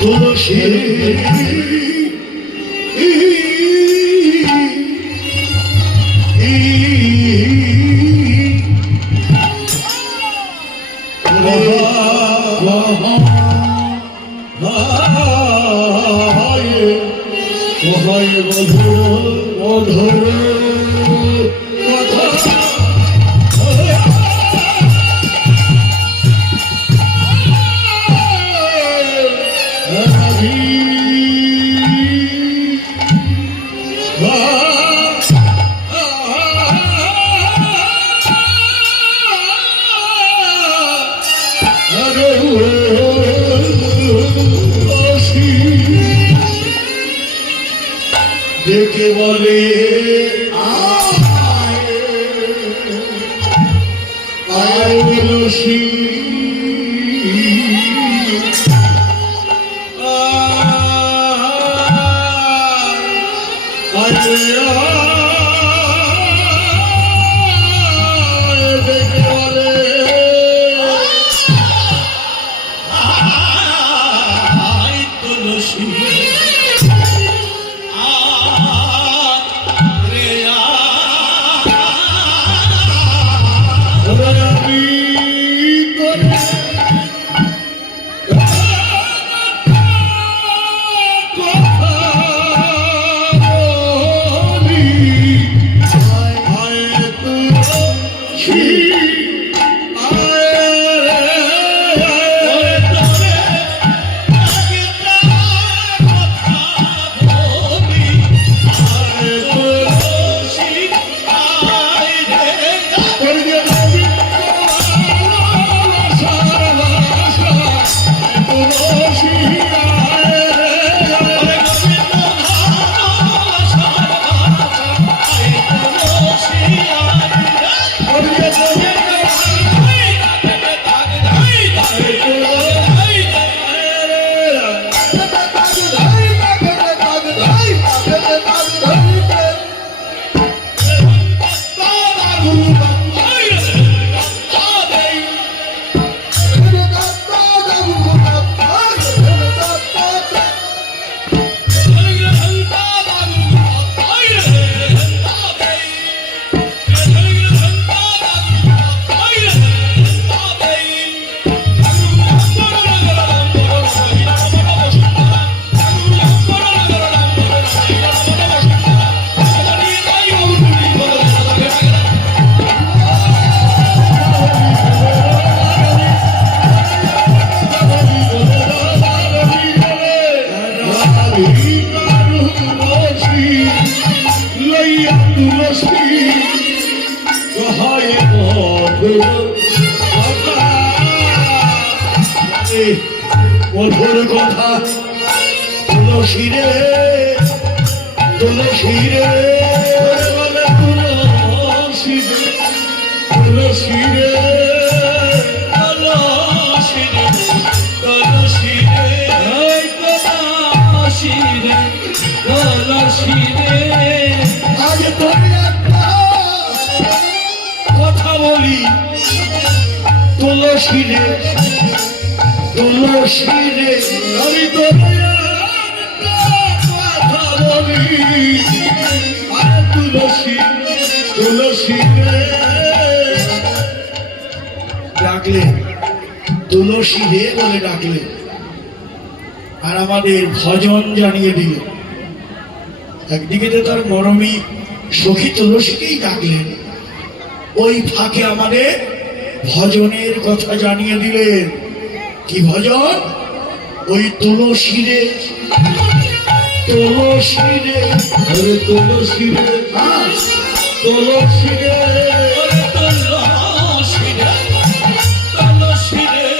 তুলসী দেখে বলে আয় তুলসী দেখে বলে আয় তুলসী মধুর কথা তুলসী রে তুলসী রে তুলসী তুলসী রে তুলসী তুলসী রে তুলসী রে তুলসী রে আজ তোর একটা কথা বলি তুলসী রে তুলসী রে আমি তো কথা বলি তুলসী তুলসী রে ডাকলে তুলসী রে বলে ডাকলে আর আমাদের ভজন জানিয়ে দিল। একদিকে তো তার মরমী সখী তুলসীকেই ডাকলেন, ওই ফাঁকে আমাদের ভজনের কথা জানিয়ে দিলেন। কি ভজন? ওই তুলসী রে তুলসী রে তুলসী রে তুলসী রে তুলসী রে তুলসী রে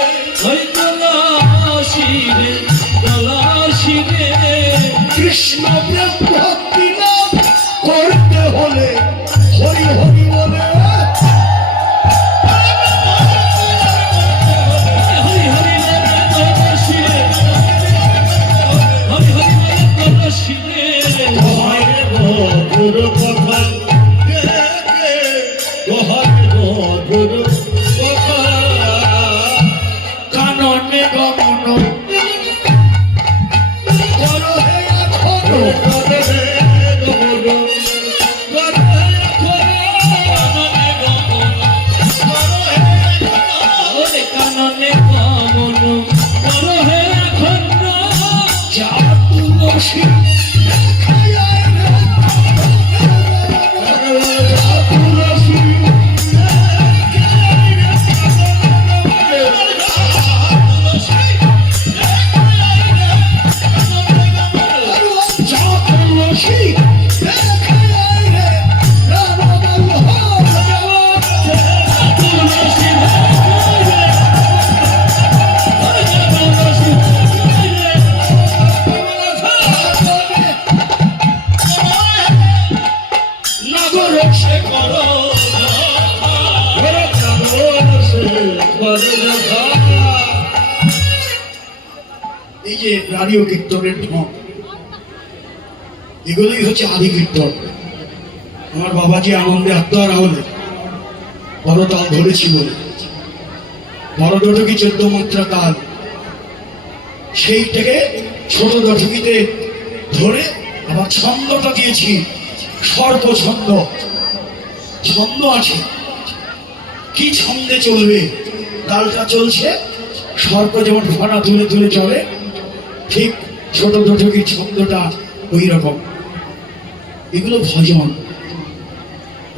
তুলসী রে তুলসী রে কৃষ্ণ প্রেম ভক্তি লাভ করতে হলে হরি হরি বলে এই যে রাড়ীয় কীর্তনের ঢং, এগুলোই হচ্ছে আদি কীর্তন। আমার বাবাজি আনন্দে আত্মহারা হলে বড় তাল ধরেছি বলে, বড় দটকি 14 মাত্রা তাল, সেইটাকে ছোট দটকিতে ধরে আবার ছন্দটা দিয়েছি সর্প ছন্দ। ছন্দ আছে, কি ছন্দে চলবে? তালটা চলছে, সর্প যেমন ফনা তুলে তুলে চলে, ঠিক ছোট দটকির ছন্দটা ওই রকম। এগুলো ভজন,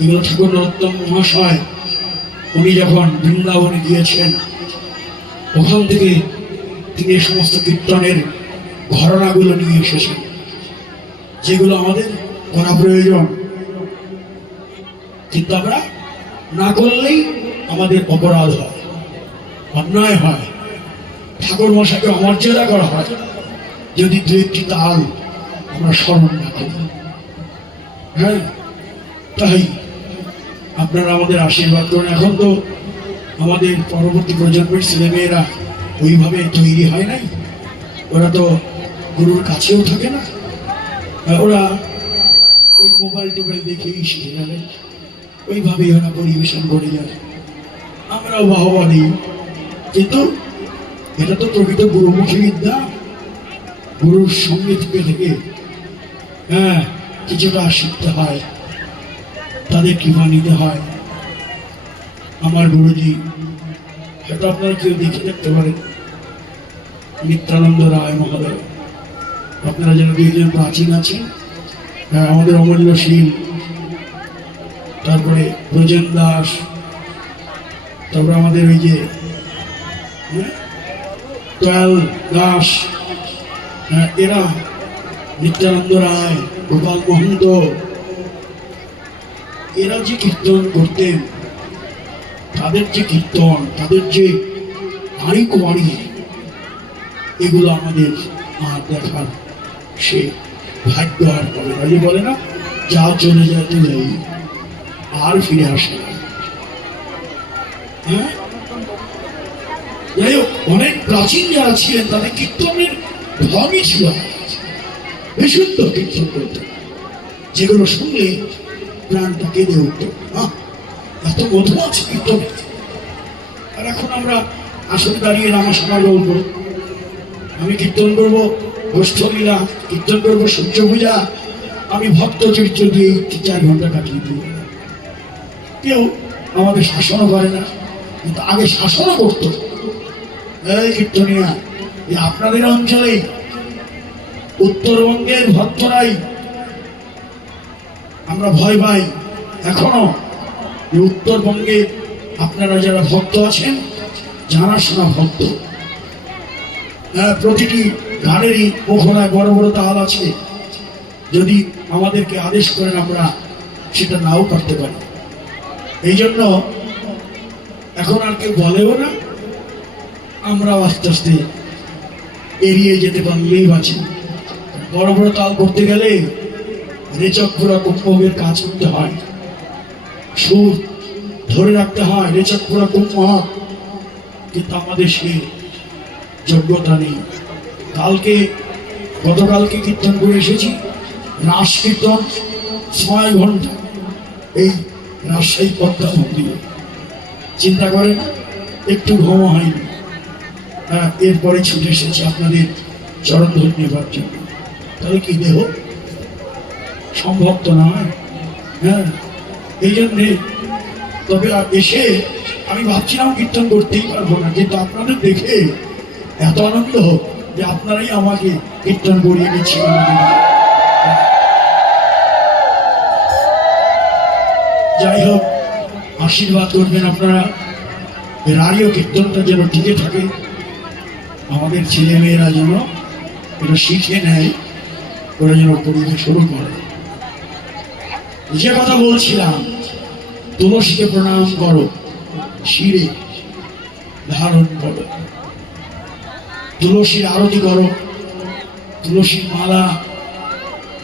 এগুলো ঠাকুর নরোত্তম মহাশয় উনি যখন বৃন্দাবনে গিয়েছেন, ওখান থেকে তিনি এই সমস্ত কীর্তনের ঘটনাগুলো নিয়ে এসেছেন, যেগুলো আমাদের করা প্রয়োজন। কিন্তু আমরা না করলেই আমাদের অপরাধ হয়, অন্যায় হয়, ঠাকুর মশাইকে অমর্যাদা করা হয় যদি দু একটি তাল আমরা স্মরণ না করি। হ্যাঁ, তাই আপনারা আমাদের আশীর্বাদ করেন। এখন তো আমাদের পরবর্তী প্রজন্মের ছেলেমেয়েরা ওইভাবে তৈরি হয় নাই, ওরা তো গুরুর কাছেও থাকে না, ওরা ওই মোবাইল টোবাইল দেখেই শিখে গেলে, ওইভাবেই ওরা পরিবেশন করে যায়। আমরাও বাহবা দিই, কিন্তু এটা তো প্রকৃত গুরুমুখী বিদ্যা। গুরুর সঙ্গে থেকে হ্যাঁ কিছুটা শিখতে হয়, তাদের কৃপা নিতে হয়। আমার গুরুজি হয়তো আপনারা কেউ দেখে দেখতে পারেন, নিত্যানন্দ রায় মহোদয়, আপনারা যেন দুইজন প্রাচীন আছেন, আমাদের অমূল্যশীল, তারপরে ব্রজেন দাস, তারপরে আমাদের ওই যে দয়াল দাস, এরা নিত্যানন্দ রায়, গোপাল মহন্ত, এরা যে কীর্তন করতেন, তাদের যে কীর্তন, তাদের যে আড়ি কোয়ারি, এগুলো আমাদের আর দেখার সে ভাগ্য আর করে না। যে বলে না, যা চলে যায় তো যাই, আর ফিরে আসে না। হ্যাঁ, যাই হোক, অনেক প্রাচীন যারা ছিলেন তাদের কীর্তনের ঢংই ছিল বিশুদ্ধ কীর্তন করতে, যেগুলো শুনলে প্রাণটা কেঁদে উঠত। এত মধু আছে কীর্তনে। আর এখন আমরা আসলে দাঁড়িয়ে রামাসভা গল্প, আমি কীর্তন করবো গোষ্ঠলীলা, কীর্তন করবো সূর্য পূজা, আমি ভক্ত চরিত্র দিয়ে 4 ঘন্টা কাটিয়ে দিই। কেউ আমাদের শাসনও করে না, কিন্তু আগে শাসনও করতো। এই কীর্তনিয়া, এই আপনাদের অঞ্চলেই উত্তরবঙ্গের ভক্তরাই আমরা ভয় পাই এখনো। উত্তরবঙ্গে আপনারা যারা ভক্ত আছেন, জানাশোনা ভক্ত, প্রতিটি গানেরই পোখরায় বড় বড় তাল আছে। যদি আমাদেরকে আদেশ করেন, আমরা সেটা নাও করতে পারি। এই জন্য এখন আর কেউ বলেও না, আমরাও আস্তে আস্তে এড়িয়ে যেতে পারলেই বাঁচি। বড় বড় তাল করতে গেলে রেচক পুরা কুম্ভের কাজ করতে হয়, সুর ধরে রাখতে হয়, রেচক পুরা কুম্ভ। কিন্তু আমাদের সে যোগ্যতা নেই। গতকালকে কীর্তন করে এসেছি, রাস কীর্তন 6 ঘন্টা এই রাজশাহী পদ্মা মন্দিরে। চিন্তা করেন, একটু ঘুম হয়নি। এরপরে ছুটে এসেছি আপনাদের চরণ ধরে নেবার জন্য। তাহলে কি দেহ সম্ভব তো নয়। হ্যাঁ, এই জন্যে তবে এসে আমি ভাবছিলাম কীর্তন করতেই পারবো না, কিন্তু আপনাদের দেখে এত আনন্দ হোক যে আপনারাই আমাকে কীর্তন করিয়ে দিচ্ছেন। যাই হোক, আশীর্বাদ করবেন আপনারা, রাড়ীয় কীর্তনটা যেন টিকে থাকে, আমাদের ছেলেমেয়েরা যেন এটা শিখে নেয়, ওরা যেন পড়িতে শুরু করে। যে কথা বলছিলাম, তুলসীকে প্রণাম করো, শিরে ধারণ করো, তুলসীর আরতি করো, তুলসীর মালা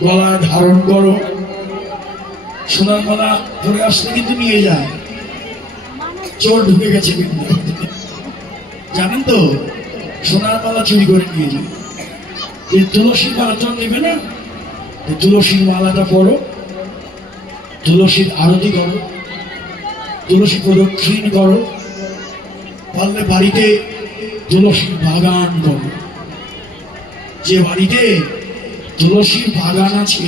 গলায় ধারণ করো। সোনার মালা ধরে আসলে কিন্তু নিয়ে যায়, চোর ঢুকে গেছে কিন্তু, জানেন তো, সোনার মালা চুরি করে নিয়ে যায়। এই তুলসীর মালাটা নেবে না, এই তুলসীর মালাটা পরো, তুলসীর আরতি করো, তুলসী প্রদক্ষিণ করো, পারলে বাড়িতে তুলসীর বাগান করো। যে বাড়িতে তুলসীর বাগান আছে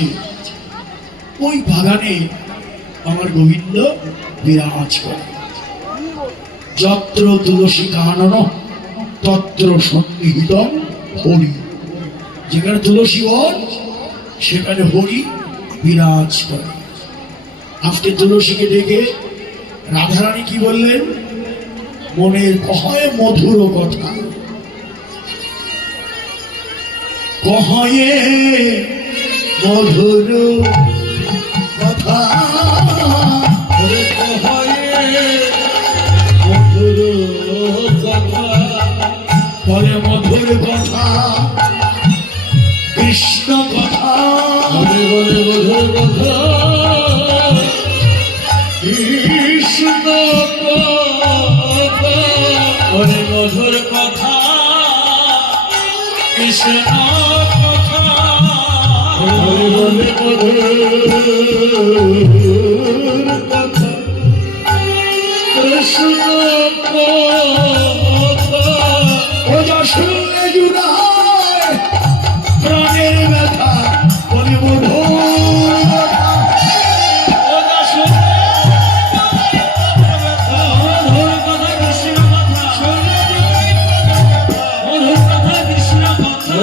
ওই বাগানে আমার গোবিন্দ বিরাজ করে। যত্র তুলসী কানন তত্র সন্নিহিতম হরি। যেখানে তুলসী বন সেখানে হরি বিরাজ করে। আজকে তুলসীকে ডেকে রাধারানী কি বললেন? মনের কহয় মধুর কথা, কহয়ে মধুর কথা, কহয়ে মধুর কথা, বলে মধুর কথা, কৃষ্ণ কথা, বলে বলে মধুর কথা, কৃষ্ণ কথা, বলে মধুর কথা, কৃষ্ণ কথা, বলে বলে মধুর কথা, কৃষ্ণ কথা। ওটা শুনলে জুড়ায় প্রাণের ব্যথা, বলে মধুর কথা। ওটা শুনলে মধুর কথা, কৃষ্ণ কথা, মধুর কথা, কৃষ্ণ কথা,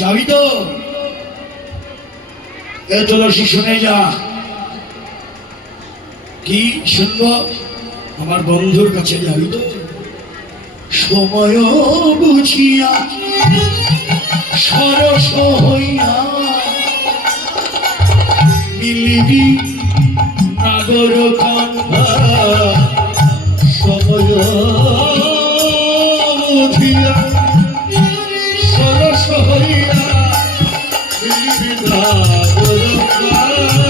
যাবি তো? এ তুলসী শুনে যা। কি শুনব? আমার বন্ধুর কাছে যাবি তো? সময় বুঝিয়া সরস হইয়া মিলিবি নাগর কান্না, সময় বুঝিয়া সরস হইয়া মিলিবি নাগর কান্না,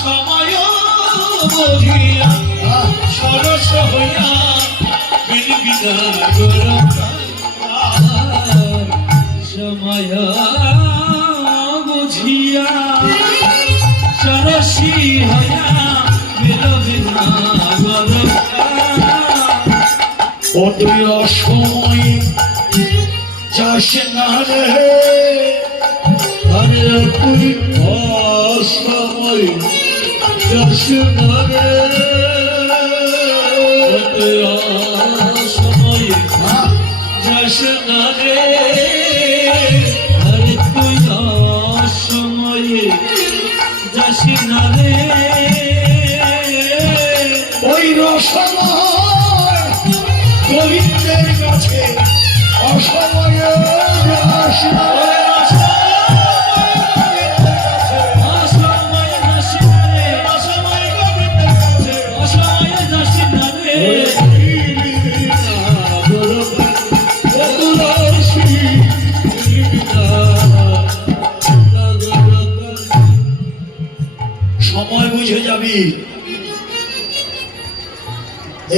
সময় বুঝিয়া সরস হইয়া মিলিবি নাগর কান্না, সময় বুঝিয়া সরসী হইয়া মিলিবি নাগর কান্না। ও তুই অসময় যাস না রে, আরে তুই অসময় যাস না রে, তুই অসময় যাস না রে, আরে তুই অসময় যাস না রে। ওই রসময় গোবিন্দের কাছে অসময়ে যাস না রে, সময় বুঝে যাবি।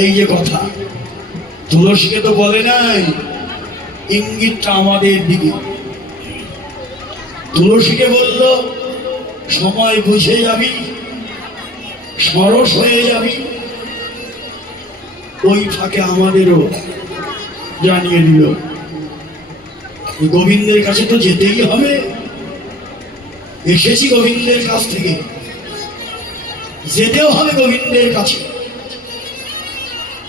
এই যে কথা তুলসীকে তো বলে নাই, ইঙ্গিতটা আমাদের দিকে। তুলসীকে বলল সময় বুঝে যাবি, সরস হয়ে যাবি। ওই ফাঁকে আমাদেরও জানিয়ে দিল গোবিন্দের কাছে তো যেতেই হবে। এসেছি গোবিন্দের কাছ থেকে, যেতেও হবে গোবিন্দের কাছে।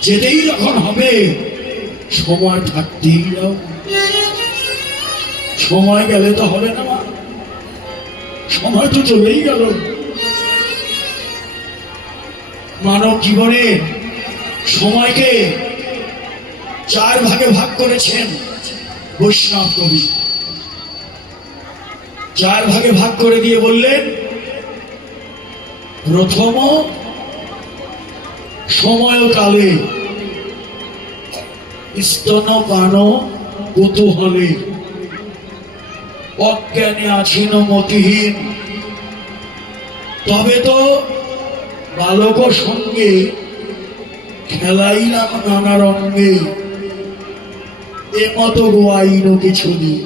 যেতেই যখন হবে সময় থাকতেই যাও, সময় গেলে তো হবে না, সময় তো চলেই গেল। মানব জীবনে সময়কে 4 ভাগে ভাগ করেছেন বৈষ্ণব কবি। 4 ভাগে ভাগ করে দিয়ে বললেন, প্রথম সময়কালে স্তনপান কুতূহলে, অজ্ঞানে আছিন মতিহীন, তবে তো বালক সঙ্গে খেলাইলাম নানা রঙ্গে, এমত গোয়াইন কিছু নেই।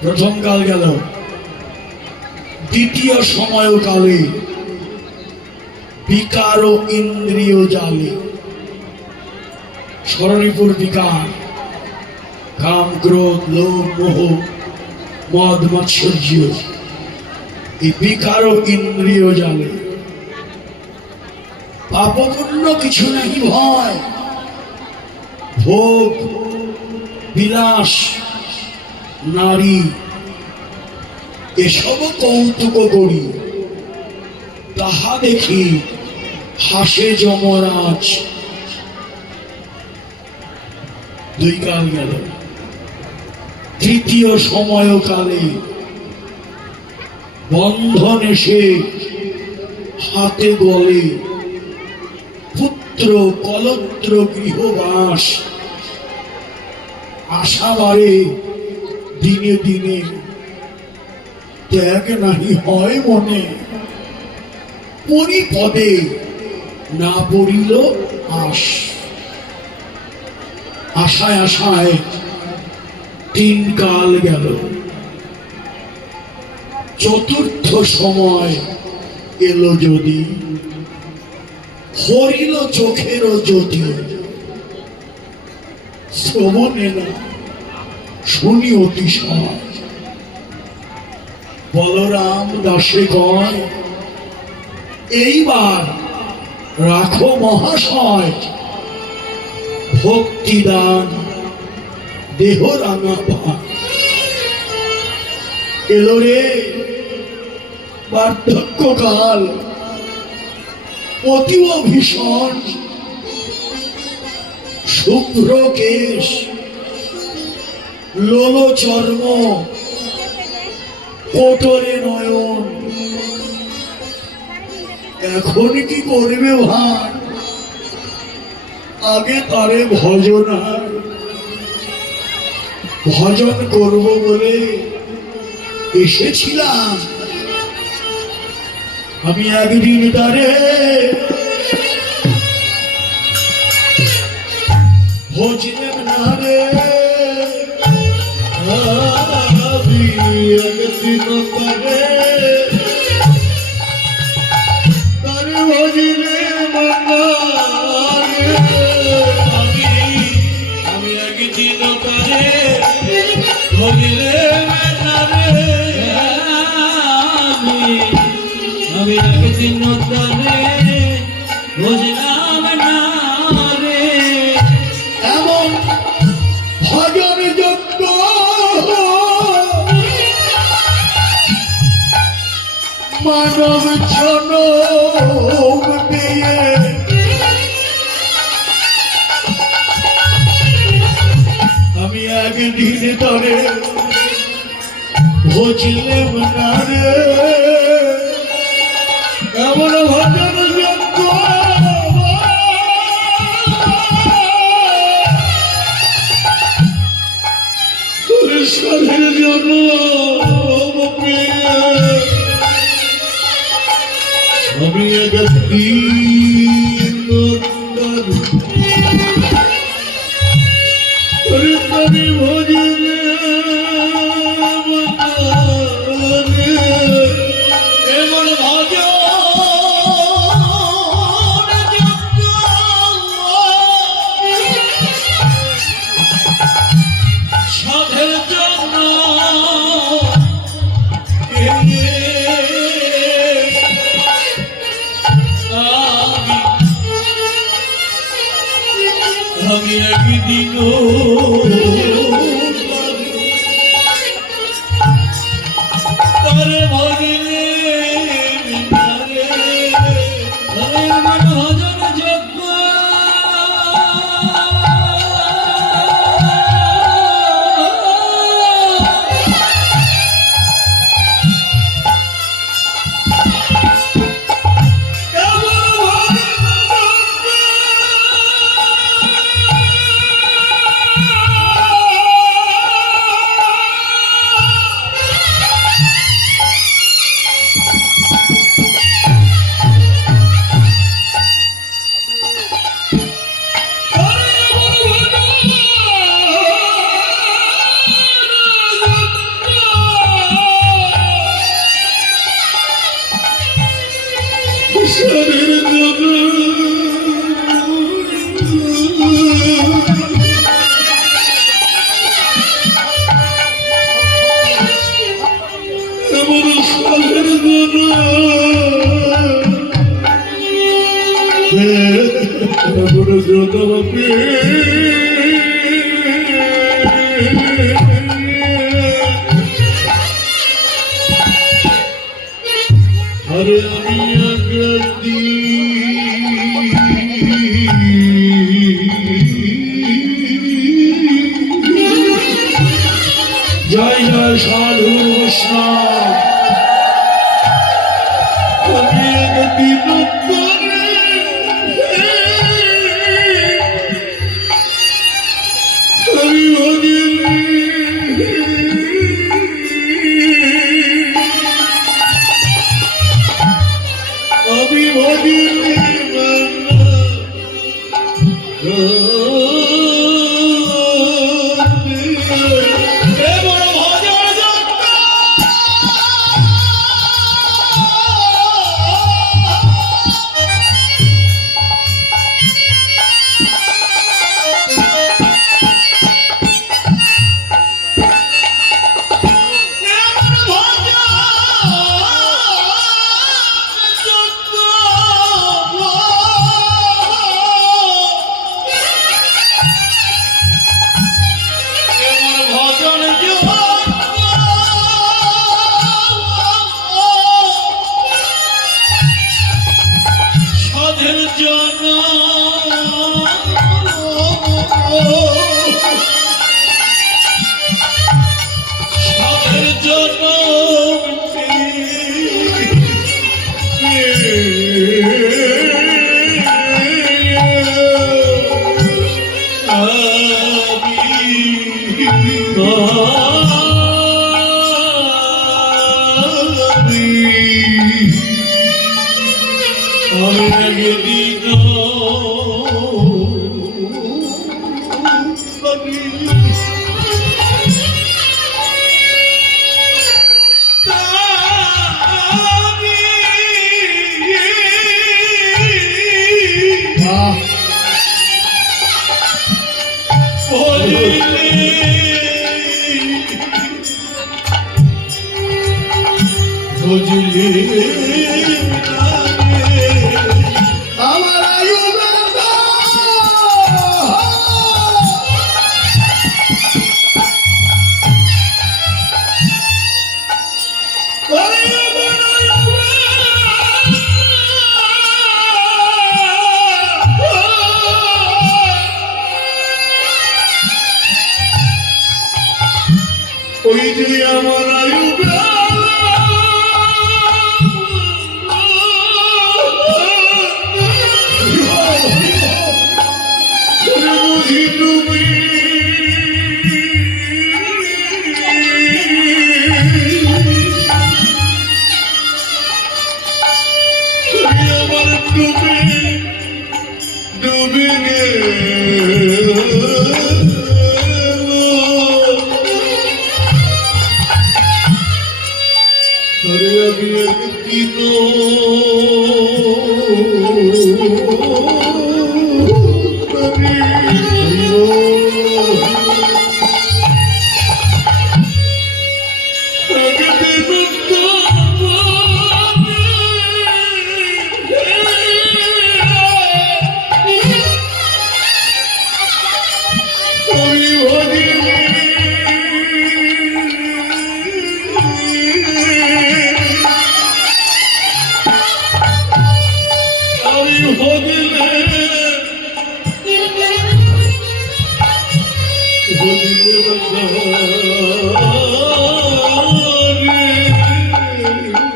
প্রথম কাল গেল, দ্বিতীয় সময় কালে বিকার ও ইন্দ্রিয় জালে। স্মরণীপুর বিকার, কাম ক্রোধ লোভ মোহ মদ মাৎসর্য, এই বিকার ও ইন্দ্রিয় জালে। পাপপুণ্য কিছু নাহি ভয়, ভোগ বিলাস নারী এসব কৌতুক করি, তাহা দেখি হাসে যমরাজ। দুই কাল গেল, তৃতীয় সময়কালে বন্ধন এসে হাতে গলে, পুত্র কলত্র গৃহবাস, আশা বাড়ে দিনে দিনে, ত্যাগ নাহি হয় মনে, পরিপদে না পড়িল আশ। আশায় আশায় তিন কাল গেল, চতুর্থ সময় এলো যদি, হরিল চোখের জ্যোতি। শ্রবণে না শুনি অতিশয়, বলরাম দাসে কয়, এইবার রাখো মহাশয় ভক্তিদান দেহ রাঙা পান। এলো রে বার্ধক্যকাল, অতীব ভীষণ, শুভ্র কেশ লোল চর্ম, কোটরে নয়ন। এখন কি করবে ভাই, আগে তারে ভজন ভজন করব বলে এসেছিলাম। আমি একদিন তারে ভজলেম না রে, আমি একদিন তারে তারে ভজলেম না রে, আমি একদিন তারে ভজলেম না রে, আমি একদিন তারে বুঝলাম না রে। এমন ভজন যোগ্য মানব জনম পেয়ে, আমি একদিন তরে ভজলেম না রে। এমন ভজন যোগ্য ঈশ্বরের জন্য আমি একদিন ভজলে এমন ভজন সাধের জন্য আমি একদিন তারে ভজলে আমার ভজন যোগ্য এখনো যত হবে আরে আমি আগ্রাতি জয় জয় সাধু বৈষ্ণব। আমি একদিন আমি ভগিনী আমার আয়ু ওই যে আমার আয়ু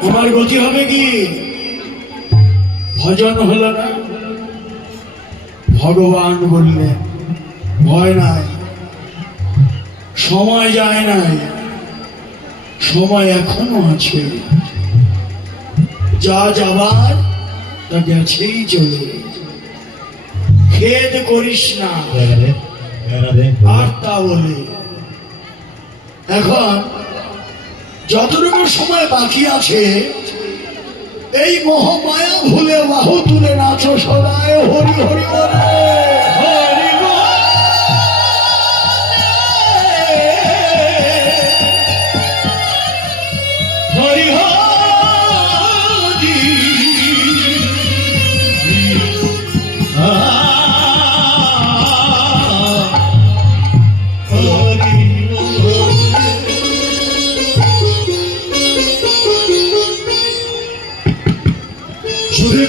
আমার গতি হবে কি? ভজন হলো না, ভগবান বললেন ভয় নাই, সময় যায় নাই, সময় এখনো আছে, যা যাবার তা গেছেই চলে, খেদ করিস না। আর তা বলে এখন যতটুকু সময় বাকি আছে এই মোহমায়া ভুলে বাহু তুলে নাচো সদায় হরি হরি বলে। হরি হরি হরি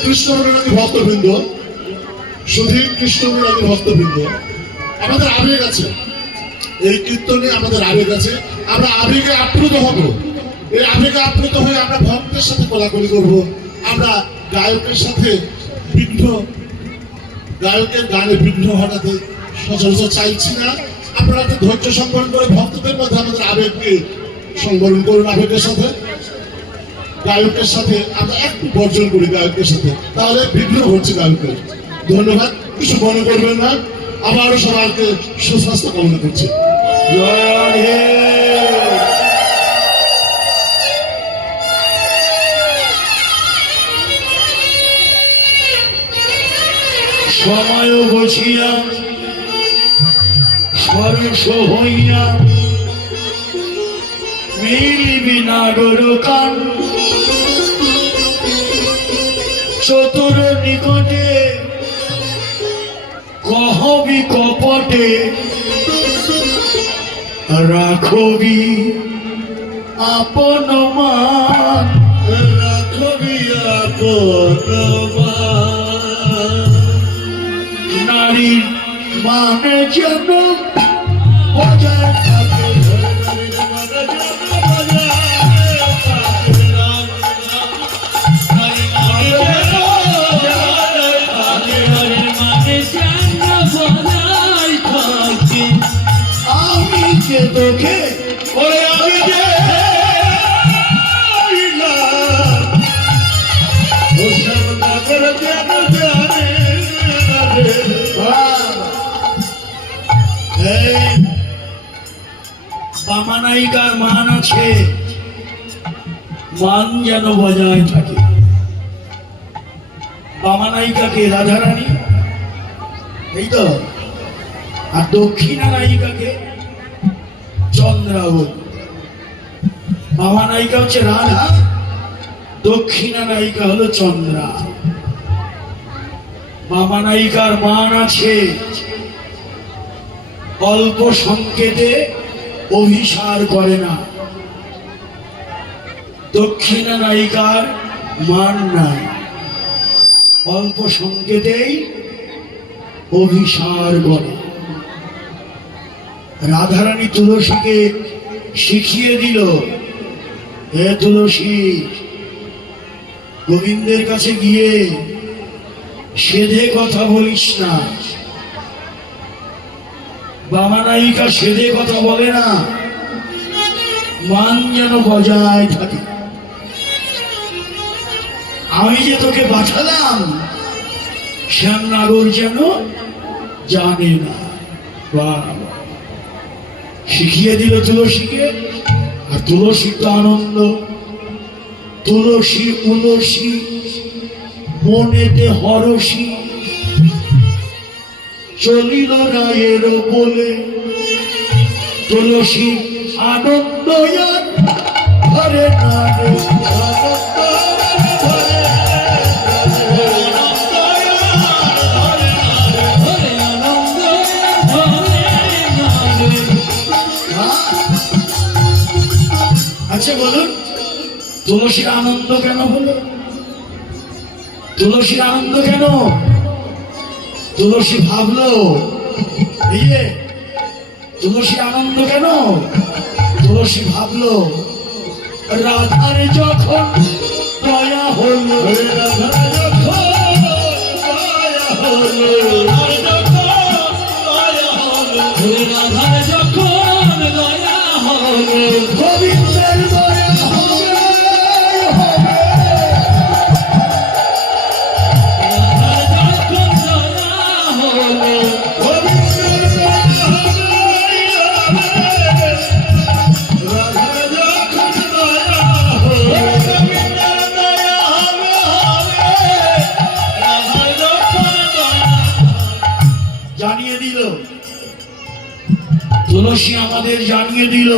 কৃষ্ণমণি ভক্তবৃন্দ, সুধীর কৃষ্ণমণি ভক্তবৃন্দ, আমাদের আবেগ আছে, এই কীর্তনে আমাদের আবেগ আছে। আমরা আবেগে আপ্লুত হব। এই আবেগে আপ্লুত হয়ে আমরা ভক্তের সাথে কোলাকুলি করব। আমরা গায়কের সাথে বিঘ্ন, গায়কের গানে বিঘ্ন ঘটাতে সচরাচর চাইছি না। আপনারা একটু ধৈর্য সংবরণ করে ভক্তদের মধ্যে আমাদের আবেগকে সংবরণ করুন। আবেগের সাথে গায়কের সাথে আমরা একটু বর্জন করি, গায়কের সাথে, তাহলে বিঘ্ন ঘটছে গায়কের। ধন্যবাদ, কিছু মনে করবেন না। আবারও সবাইকে সুস্বাস্থ্য কামনা করছি। জয় রাধে। সময় বসিয়া সরস হইয়া মিলিবি নাগর কান, চতুর নিকটে কহবি কপটে, রাখবি আপন মান, রাখবি আপন মান। নারীর মানে যেন বজায় থাকে, আমি যে তোকে ওরে আমি যে বামানায়িকার মান আছে, মান যেন বজায় থাকে। বামানায়িকাকে রাধারানী, এই তো, আর দক্ষিণা নায়িকাকে চন্দ্রাবতী। বামানায়িকা হচ্ছে রাধা, দক্ষিণা নায়িকা হলো চন্দ্রা। বামানায়িকার মান আছে, অল্প সংকেতে অভিসার করে না। দক্ষিণা নায়িকার মান নাই, অল্প সংকেতেই অভিসার করে। রাধারানী তুলসীকে শিখিয়ে দিল, হে তুলসী, গোবিন্দের কাছে গিয়ে সেধে কথা বলিস না। বামানায়িকা সেধে কথা বলে না, মান যেন বজায় থাকে। আমি যে তোকে পাঠালাম, শ্যামনগর যেন জানে না। বাবা শিখিয়ে দিল তুলসীকে, আর তুলসী তো আনন্দ। তুলসী উলসী মনেতে হরসী, চলিল রায়ের বলে। তুলসী আনন্দ ঘরে না রে, আচ্ছা বলুন, তুলসীর আনন্দ কেন হলো? তুলসীর আনন্দ কেন? তুলসী ভাবলো, এই যে তুলসীর আনন্দ কেন? তুলসী ভাবলো, রাধার যখন দয়া হলো, রাধার যখন দয়া হলো, রাধার যখন দয়া হলো, গোবিন্দের দয়া হবে, হবে। রাধার যখন দয়া হলো, গোবিন্দের দয়া হবে, হবে। রাধার যখন দয়া হলো, গোবিন্দের দয়া হবে, হবে। রাধার যখন দয়া জানিয়ে দিল, তুলসী আমাদের জানিয়ে দিল,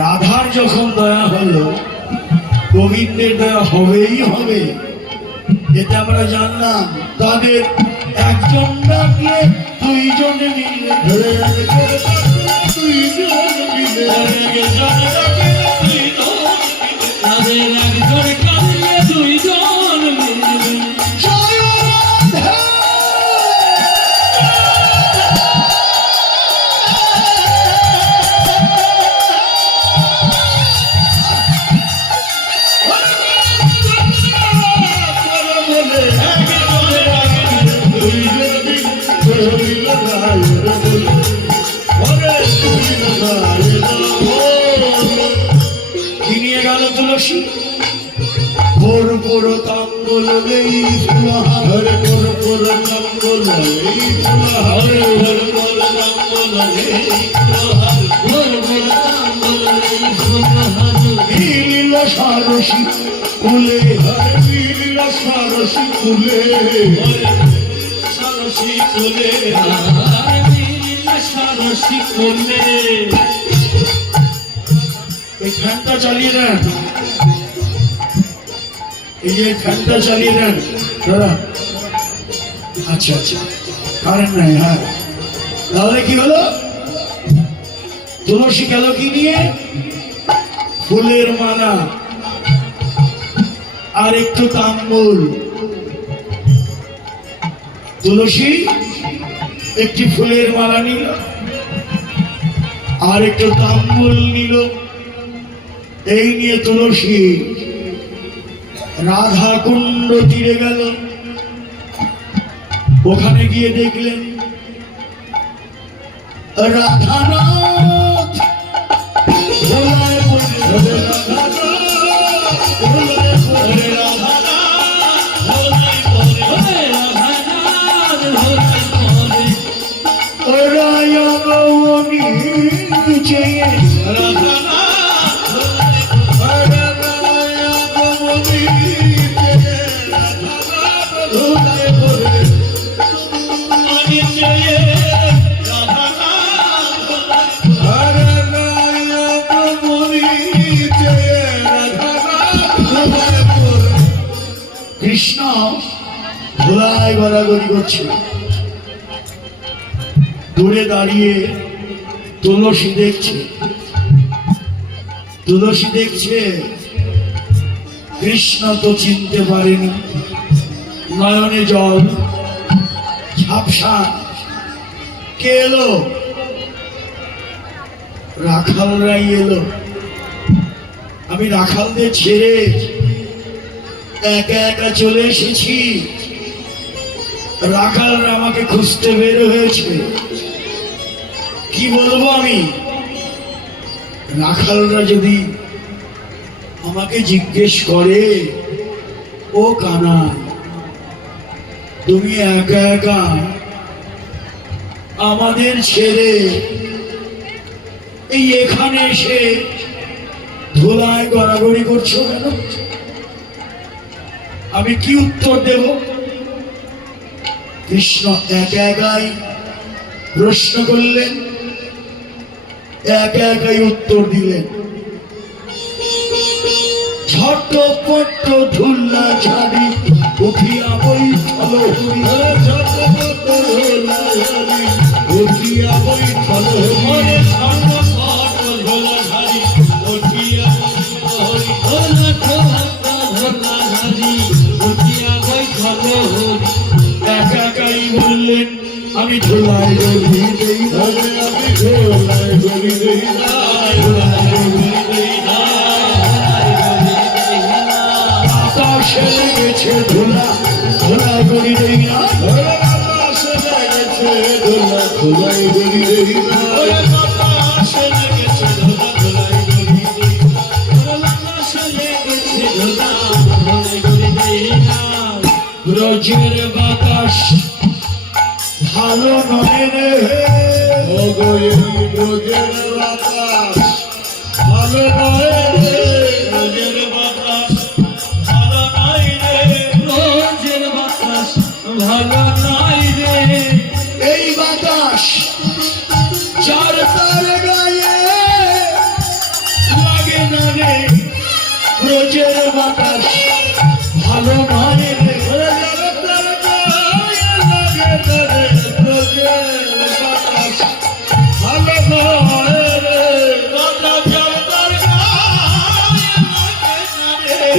রাধার যখন দয়া হলো, গোবিন্দের দয়া হবেই হবে। এটা আমরা জানলাম। তাদের একজন ডাকলে দুইজনে মিলে, দুইজন মিলে, একজন ডাকলে দুইজন মিলে, তাদের একজন ডাকলে দুইজন কি নিয়ে গেল তুলসী? ভোর ভোর তাম্বল নেই ফুলহার, হরে কোন কোন নাঙ্গল এই ফুলহার, হরে কোন নাঙ্গল এই ফুলহার, হরে কোন নাঙ্গল এই ফুলহার, নীল সারসী কুলে, হরে নীল সারসী কুলে, হরে সারসী কুলে, হরে নীল সারসী কুলে। এই ফ্যানটা চালিয়ে দেন, এই যে ফ্যানটা চালিয়ে দেন দাদা। আচ্ছা আচ্ছা, কারেন্ট নাই। হ্যাঁ, তাহলে কি হলো? তুলসী গেল কি নিয়ে? ফুলের মালা আর একটু তাম্বুল। তুলসী একটি ফুলের মালা নিল আর একটু তাম্বুল নিল। এই নিয়ে তুলসী রাধা কুণ্ড তীরে গেল। ওখানে গিয়ে দেখলেন রাধানাথ ভোলায় পড়ে, ভোলায় পড়ে রায়গৌরী চেয়ে কৃষ্ণ ধুলায় গড়াগড়ি করছে। দূরে দাঁড়িয়ে তুলসী দেখছে, তুলসী দেখছে কৃষ্ণ তো চিনতে পারেনি। নয়নে জল, ঝাপসা। কে এলো? রাখালরাই এলো। আমি রাখালদের ছেড়ে একা একা চলে এসেছি। রাখালরা আমাকে খুঁজতে বের হয়েছে। কি বলবো আমি? রাখালরা যদি আমাকে জিজ্ঞেস করে, ও কানাই, তুমি একা একা আমাদের ছেড়ে এই এখানে এসে ধুলায় গড়াগড়ি করছো কেন? আমি কি উত্তর দেব? কৃষ্ণ একা একাই প্রশ্ন করলেন, একা একাই উত্তর দিলেন। ঝটপট ধুল্লা ছাড়ি উঠিয়া বৈঠল হরি, ঝটপট ধুলা ঝাড়ি উঠিয়া বৈঠল হরি, ঝটপট ধুলা ঝাড়ি উঠিয়া বৈঠল হরি, ঝটপট ধুলা ঝাড়ি উঠিয়া বৈঠল হরি। একা একাই বললেন, আমি ধুলায় গড়ি দেই না, আমি ধুলায় গড়ি দেই না, ধুলায় গড়ি দেই না, আকাশে লেগেছে ধুলা, ধুলায় গড়ি দেই না। আকাশে লেগেছে ধুলা, ধুলায় গড়ি দেই না, আকাশে লেগেছে ধুলা, ধুলায় গড়ি দেই না, আকাশে লেগেছে ধুলা, ধুলায় গড়ি দেই না। রোজের বাতাস ভালো নয় রে, ও গো এই রোজের বাতাস ভালো নয় রে, রোজের বাতাস ভালো নয় রে, রোজের বাতাস ভালো নয় রে। এই বাতাস চার তার গায়ে লাগে না রে, রোজের বাতাস ভালো নয় রে।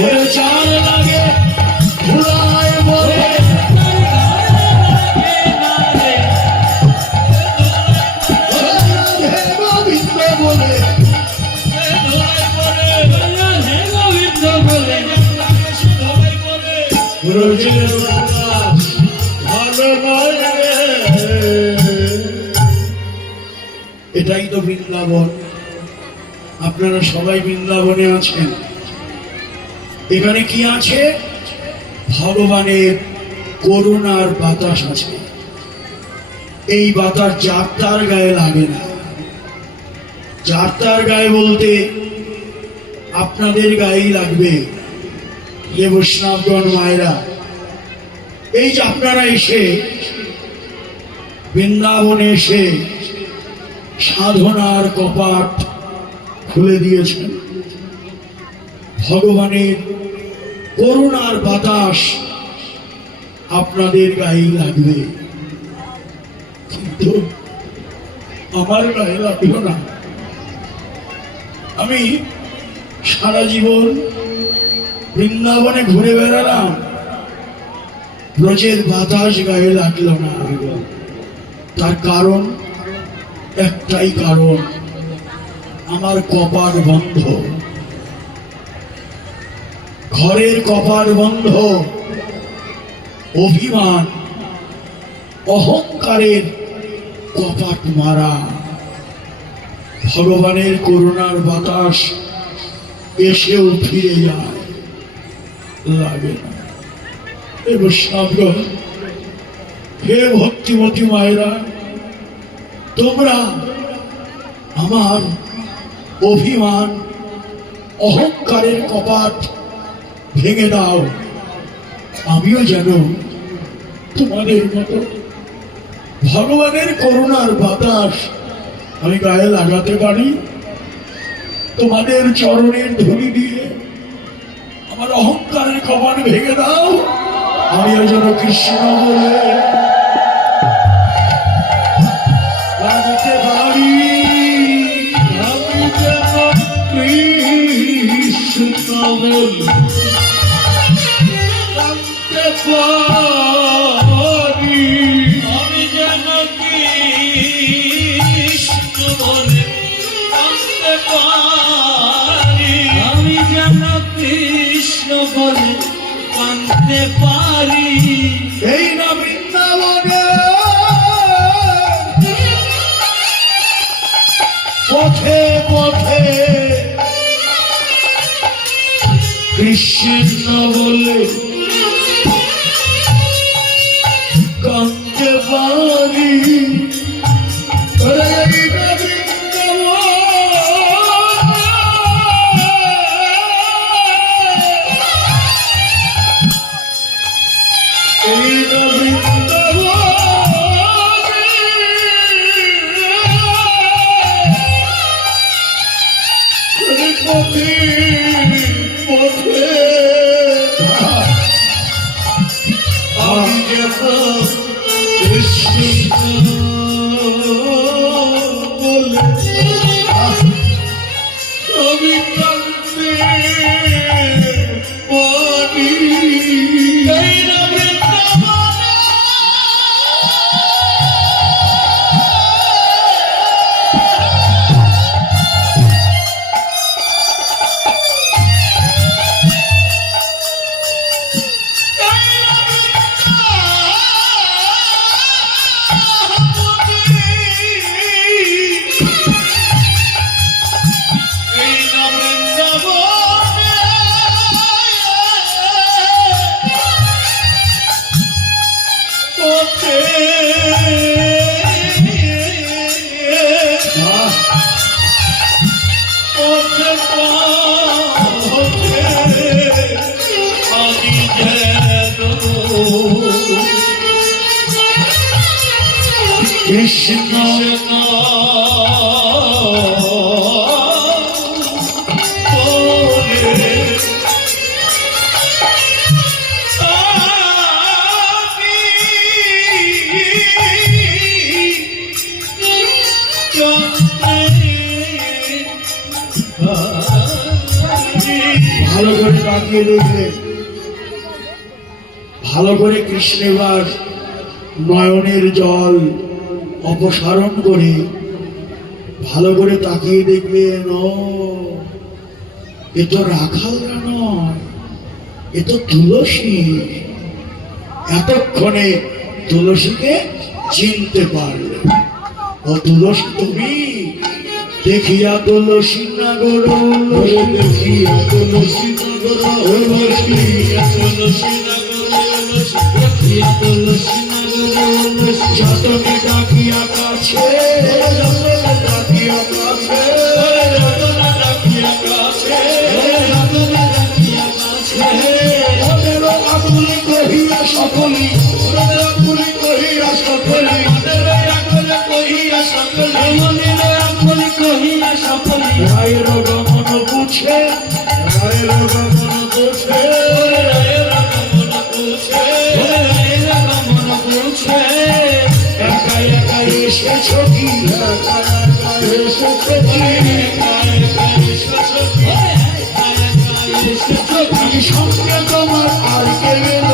ওরে চার লাগে ধুলায় বলে, রাধে গোবিন্দ বলে, রোজের বাতাস ভালো নয় রে। এটাই তো বৃন্দাবন। আপনারা সবাই বৃন্দাবনে আছেন। এখানে কি আছে? ভগবানের করুণার বাতাস আছে। এই বাতাস যার তার গায়ে লাগে না। যার তার গায়ে বলতে আপনাদের গায়েই লাগবে। এ বৈষ্ণবগণ মায়েরা, এই যে আপনারা এসে বৃন্দাবনে এসে সাধনার কপাট খুলে দিয়েছেন, ভগবানের করুণার বাতাস আপনাদের গায়ে লাগবে, কিন্তু আমার গায়ে লাগলো না। আমি সারা জীবন বৃন্দাবনে ঘুরে বেড়ালাম, ব্রজের বাতাস গায়ে লাগলো না। তার কারণ একটাই কারণ, আমার কপাট বন্ধ, ঘরের কপাট বন্ধ। অভিমান অহংকারের কপাট মারা। ভগবানের করুণার বাতাস এসেও ফিরে যায়, লাগে না। হে বৈষ্ণবগণ, হে ভক্তিমতী মায়েরা, তোমরা আমার অভিমান অহংকারের কপাট ভেঙে দাও, আমিও যেন তোমাদের মতো ভগবানের করুণার বাতাস আমি গায়ে লাগাতে পারি। তোমাদের চরণের ধুলি দিয়ে আমার অহংকারের কপাট ভেঙে দাও, আমিও যেন কৃষ্ণ বলে লাগাতে পারি। আমি যেন কৃষ্ণ বলে কাঁদতে পারি। আমি যেন কৃষ্ণ বলে কাঁদতে পারি। আমি যেন কৃষ্ণ বলে কাঁদতে পারি। এই না বৃন্দাবনে পথে পথে কৃষ্ণ বলে কাঁদতে পারি। এই না আমি যেন কৃষ্ণ বলে আমি কাঁদতে পারি। এই না বৃন্দাবনে কৃষ্ণ ভালো করে তাকিয়ে দেখবে, ভালো করে কৃষ্ণেবার নয়নের জল অপসারণ করে ভালো করে তাকিয়ে দেখবেন, ও এ তো রাখালরা নয়, এ তো তুলসী। এতক্ষণে তুলসীকে চিনতে পারলে, ও তুলসী তুমি। দেখিয়া তুলসী নাগর ওরে দেখিয়া তুলসী নগর দেখিয়া তুলসী নগর দেখিয়া তুলসী নগর যতনে ডাকিয়া কাছে যতনে ডাকিয়া কাছে রতনা ডাকিয়া কাছে রতনা ডাকিয়া কাছে ওদের আকুলি কহিয়া সকলি ওদের আকুলি কহিয়া সকলি রায়ের গমন বুঝে রায়ের গমন বুঝে একা একা এসেছ কি একা একা এসেছ কি সঙ্গে তোমার আর কে গেল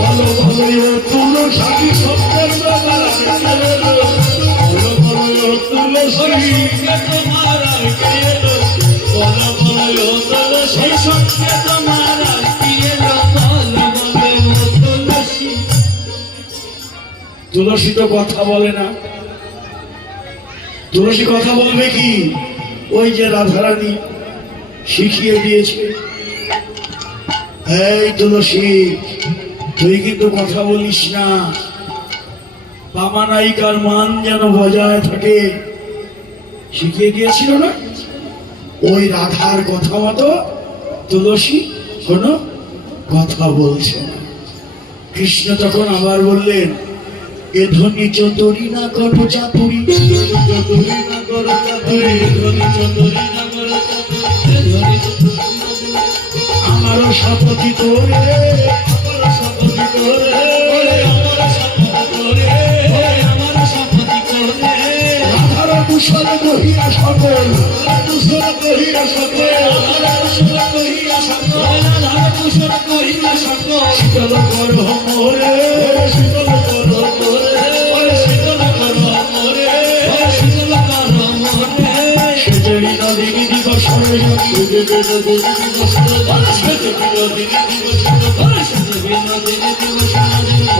বলো বলো তুলসী সঙ্গে তোমার আর কে গেল বলো বলো তুলসী তুলসী তো কথা বলে না, তুলসী কথা বলবে কি? ওই যে রাধারানী শিখিয়ে দিয়েছে, এই তুলসী তুই কিন্তু কথা বলিস না, বামানায়িকার মান যেন বজায় থাকে, শিখিয়ে দিয়েছিল না? ওই রাধার কথা মতো তুলসী কোনো কথা বলছে না। কৃষ্ণ তখন আবার বললেন, এ ধ্বনি চতুরি না কর চাতুরি, চতুরি না কর চাতুরি, ধ্বনি চতুরি না কর চাতুরি, আমারও শপথি তোরে, আমার শপথি করে, আমার শপথ করে, আমার শপথি করে, রাধার কুশল কহিয়া সকল, কুশল কহিয়া সকল, কুশল কহিয়া সকল, রাধার কুশল কহিয়া সকল, শীতল কর মোরে, শীতল কর মোরে, শীতল কর মোরে, শীতল কর মোরে, সেজে বিনোদিনী দিবস সেজে বিনোদিনী দিবস, সেজে বিনোদিনী দিবস, সেজে বিনোদিনী দিবস,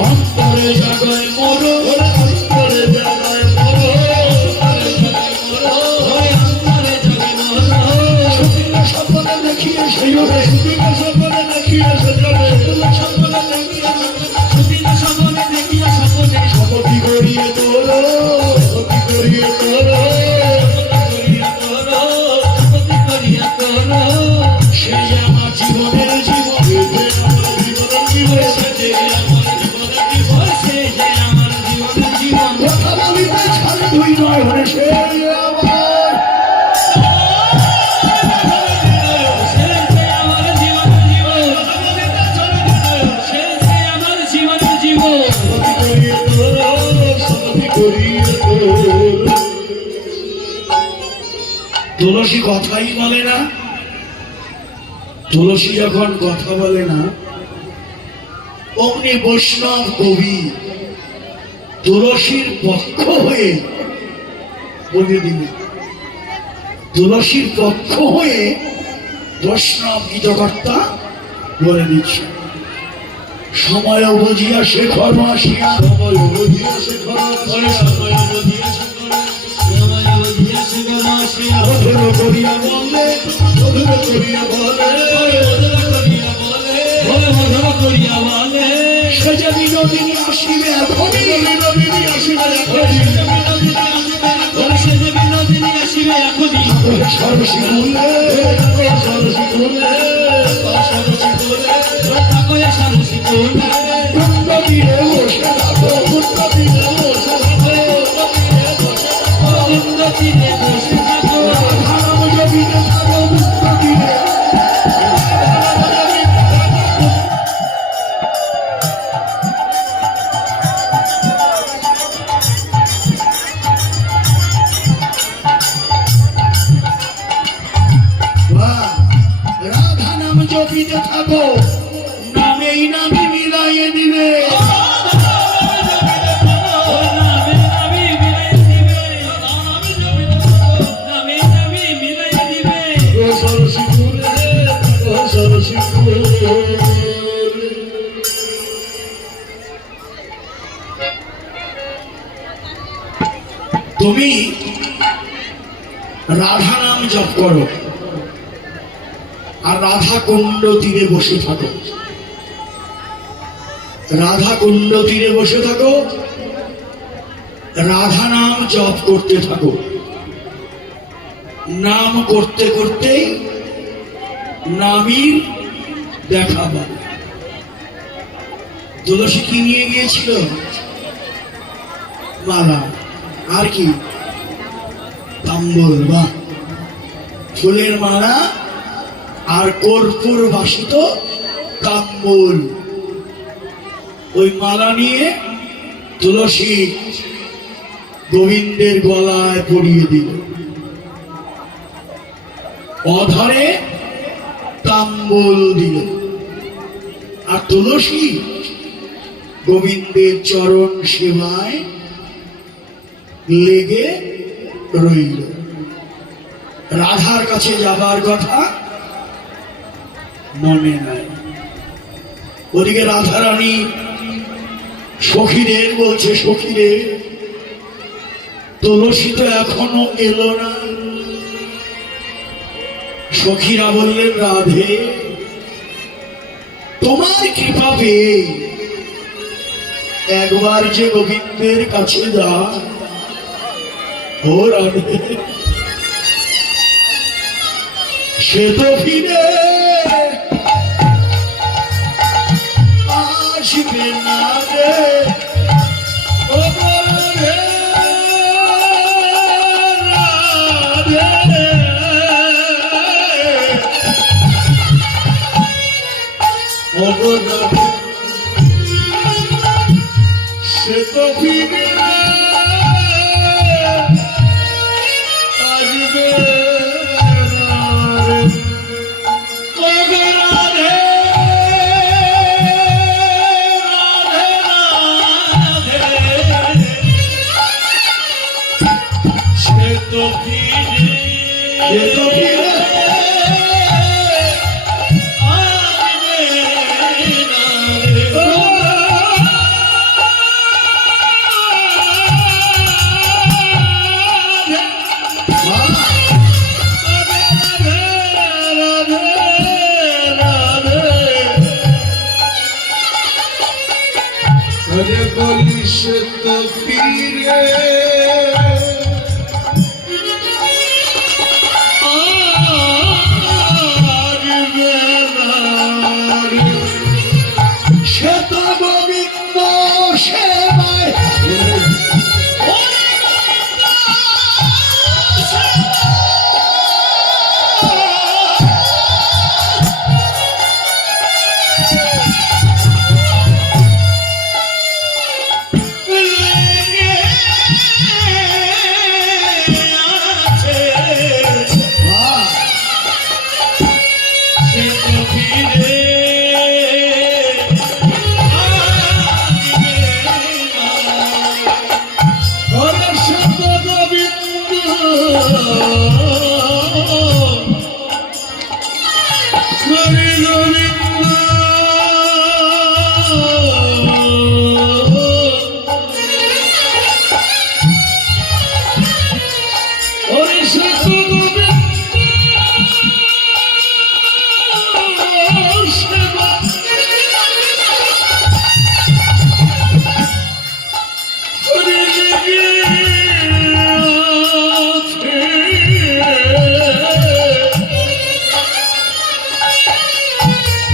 অন্তরে জাগায় মোর, অন্তরে জাগায় মোর, অন্তরে জাগায় মোর, অন্তরে জাগায় মোর, সতীলা স্বপ্নে দেখিয়ে সেই ওরে, সুদিন স্বপ্নে দেখিয়া সজনে, স্বপ্নে দেখিয়া সজনে, সুদিন স্বপ্নে দেখিয়া সজনে, শপথি করিয়ে তোর, শপথি করিয়া তোর, শপথি করিয়া তোর, সে যে আমার জীবনের জীবন, সে যে আমার জীবনের জীবন, সে যে আমার জীবনের জীবন, কথা বলিতে ছাড়ে দুই নয় হলে সে আমার সে যে আমার জীবনের জীবন, সে যে আমার জীবনের জীবন, শপথি করিয়ে তোর তুলসী কথাই বলে না। তুলসী যখন কথা বলে না, অমনি বৈষ্ণব কবি তুলসীর পক্ষ হয়ে বলে দিলে, তুলসীর পক্ষ হয়ে বৈষ্ণব গীতকর্তা বলে দিচ্ছে, সময় বুঝিয়া শেখর আসিয়া, সময় বুঝিয়া শেখর সময় বুঝিয়া সকল, সময় বুঝিয়া সকল আসিয়া, অধর করিয়া বললে, মধুর করিয়া বলে, মধুর করিয়া বলে, মধুর করিয়া বলে, সে যে বিনোদিনী আসিবে এখনই, বিনোদিনী আসিবে এখনই, বিনোদিনী আসিবে এখন, সে যে বিনোদিনী আসিবে এখনই, সরসী বললে, সরসী বলে, সারসী বলে, তাকয়া সারসী বলে, কুন্দ তীরে বসে থাকো, কুন্দ তীরে বসে থাকো, কুন্দ তীরে বসে থাকো, রাধারাম জমিতে থাকো, কুন্দ তীরে। রাধা নাম জপিতে থাকো, নামেই নামে মিলাইয়ে দিবে, নামে নামে মিলাই দিবে, নামে নামে মিলাই দিবে, সরসী বলে, সরসী বলে। তুমি রাধা নাম জপ করো আর রাধা কুণ্ড তীরে বসে থাকো। রাধা কুণ্ড তীরে বসে থাকো, রাধা নাম জপ করতে থাকো। নাম করতে করতেই নামীর দেখা পাবে। তুলসী কি নিয়ে গিয়েছিল? মালা। আর কি? তাম্বুল। বাহ, ফুলের মালা আর কর্পূর বাসিত তাম্বুল। ওই মালা নিয়ে তুলসী গোবিন্দের গলায় পরিয়ে দিল, অধরে তাম্বুল দিল, আর তুলসী গোবিন্দের চরণ সেবায় লেগে রইল। রাধার কাছে যাবার কথা মনে নাই। ওদিকে রাধারানী সখীদের বলছে, সখীরে তুলসী তো এখনো এলো না। সখীরা বললেন, রাধে তোমার কৃপা পেয়ে একবার যে গোবিন্দের কাছে যা। ও রাধে, সে তো ফিরে আসবে না রে। ও রাধে, রাধে, ও রাধে, সে তো ফিরে আসবে না রে। ও রাধে, সে তো ফিরে আসবে না রে। अरे बोलिस तो फिरे সে তো গোবিন্দ সেবায়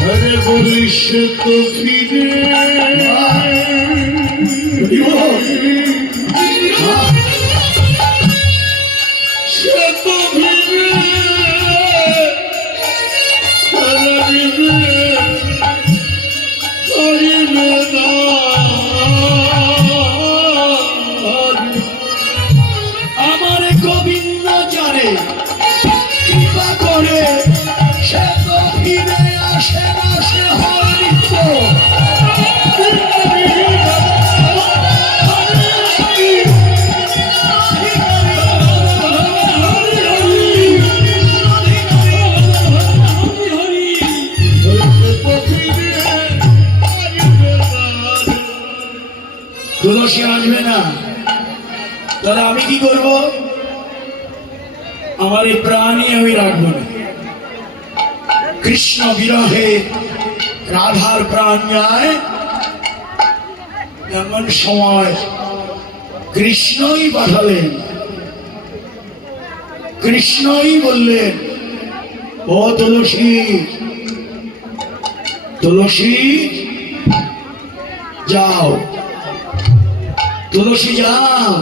अरे बोलिस तो फिरे से तो फिरे আমার গোবিন্দ জানে কৃপা করে সে তো ফিরে আসে না, সে হয় নিত্য। তুলসী আসবে না, তাহলে আমি কি করব? আমার এই প্রাণই আমি রাখবো না। কৃষ্ণ বিরহে রাধার প্রাণ যায়, এমন সময় কৃষ্ণই পাঠালেন, কৃষ্ণই বললেন, ও তুলসী, তুলসী যাও, তুলসী যাও,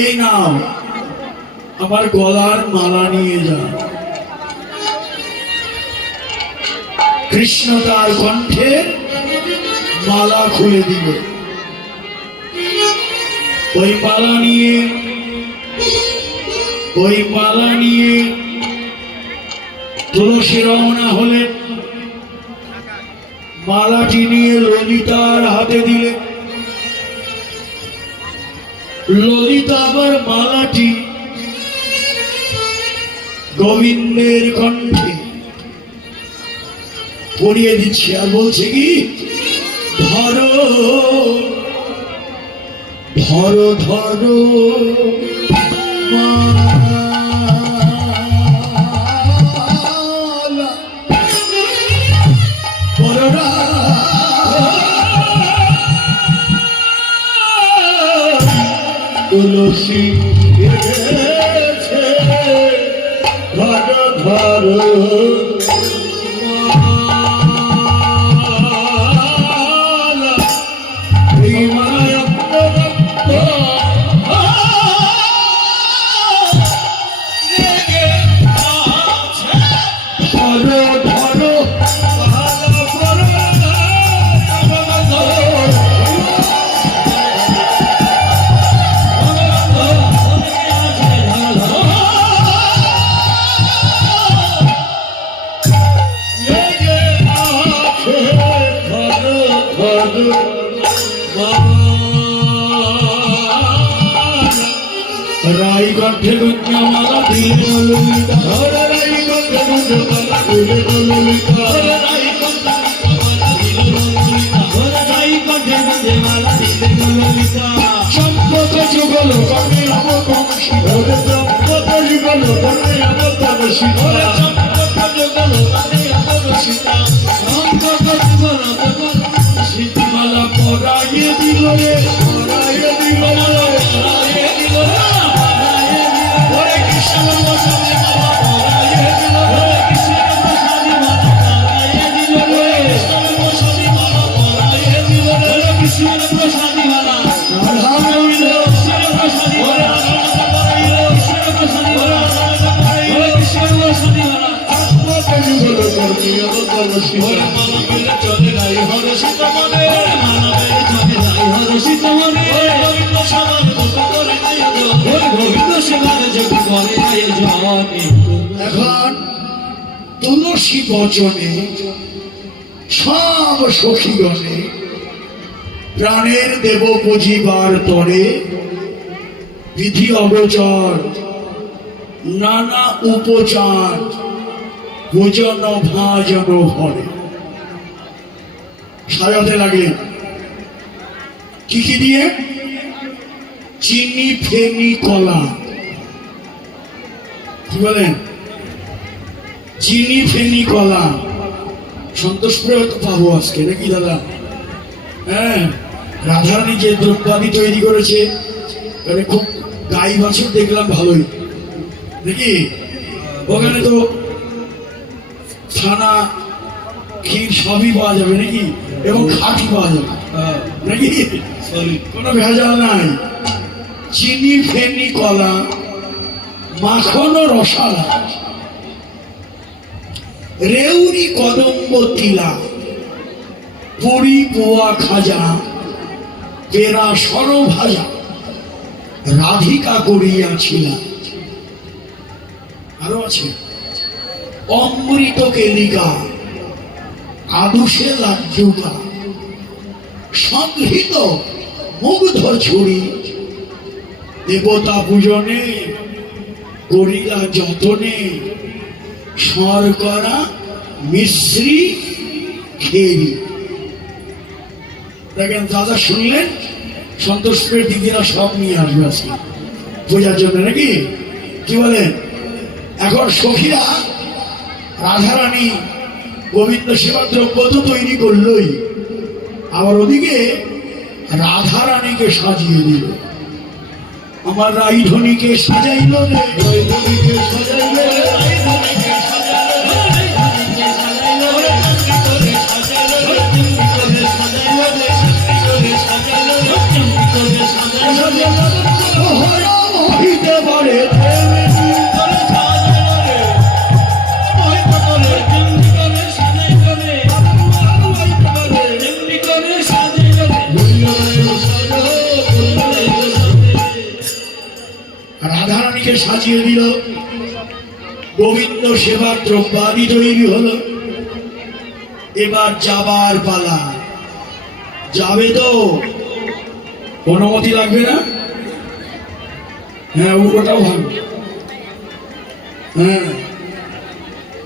এই নাও আমার গলার মালা নিয়ে যাও। কৃষ্ণ তার কণ্ঠে মালা খুলে দিল। ওই মালা নিয়ে তুলসী রওনা হলেন। মালাটি নিয়ে ললিতার হাতে দিলেন। ললিতা আবার মালাটি গোবিন্দের কণ্ঠে পরিয়ে দিচ্ছে, আর বলছে কি, ধরো ধরো ধরো মালা, বড়রা তুলসী এসেছে, ধরো ধরো মালা, এই মায়া ধরো ধরো রাই কণ্ঠে গঞ্জা মালা দিলে ললিতা, রাই কণ্ঠে গঞ্জা মালা দিলে ললিতা, রাই কণ্ঠে মালা দিলে ললিতা। সম্পদ যুগল কর্মে আমার বংশী, সম্পদ যুগল কর্মে আমার বংশী, সম্পদ যুগল কর্মে আমার সীতা, সম্পদ যুগল সীতা। মালা পরাইয়ে দিল রে, পরাইয়ে দিল রে, পরাইয়ে দিল রে। এখন তুলসী বচনে সব সখীগণে প্রাণের দেব বুঝিবার তরে বিধি অগোচর নানা উপচার ভোজন ভাজন ভরে সাজাতে লাগলেন। কি কি দিয়ে? চিনি, ফেনি, কলা। কি বলেন? চিনি, ফেনি, কলা। সন্তোষপুরে হয়তো পাবো আজকে, নাকি দাদা? হ্যাঁ, রাধারানী যে দ্রব্যাদি তৈরি করেছে, খুব গাই বাছুর দেখলাম ভালোই, দেখি ওখানে তো ছানা, ক্ষীর সবই পাওয়া যাবে নাকি, এবং খাঁটি পাওয়া যাবে নাকি, কোনো ভেজাল নাই। চিনি, ফেনি, কলা, মাখন, রসালা, রেউরি, কদম্ব, তিলা, পুরি, পোয়া, খাজা, পেরা, সর ভাজা, রাধিকা করিয়াছিলা। আরো আছে অমৃত কেলিকা, আদুষে লাজ্জুকা, সংহৃত মুগ্ধ ছুরি, দেবতা পূজনে করিলা যতনে, শর্করা মিশ্রি খেরি। দেখেন, দাদা শুনলেন, সন্তোষপুরের দিদিরা সব নিয়ে আসবে আজকে পূজার জন্য নাকি। কি বলেন? এখন সখীরা রাধারানী গোবিন্দ সেবা দ্রব্য তো তৈরি করলই, আবার ওদিকে রাধারানীকে সাজিয়ে দিল। আমার রাইধনীকে সাজাইল রে, রাইধনীকে সাজাইল রে, রাইধনীকে সাজাইল রে, রাইধনীকে সাজাইল রে, চন্ডী করে সাজাইল রে, চন্ডী করে সাজাইল রে, চন্ডী করে সাজাইল রে, ওহরা মোহিতে পারে প্রেমে করে সাজাইল রে, মোহিত করে চন্ডী করে সাজাইল রে, মোহিত করে চন্ডী করে সাজাইল রে, রাধারানীকে সাজিয়ে দিল। গোবিন্দ সেবার দ্রব্যাদি তৈরি হলো। এবার যাবার পালা। যাবে তো? অনুমতি লাগবে না? হ্যাঁ, ওটাও ভালো। হ্যাঁ,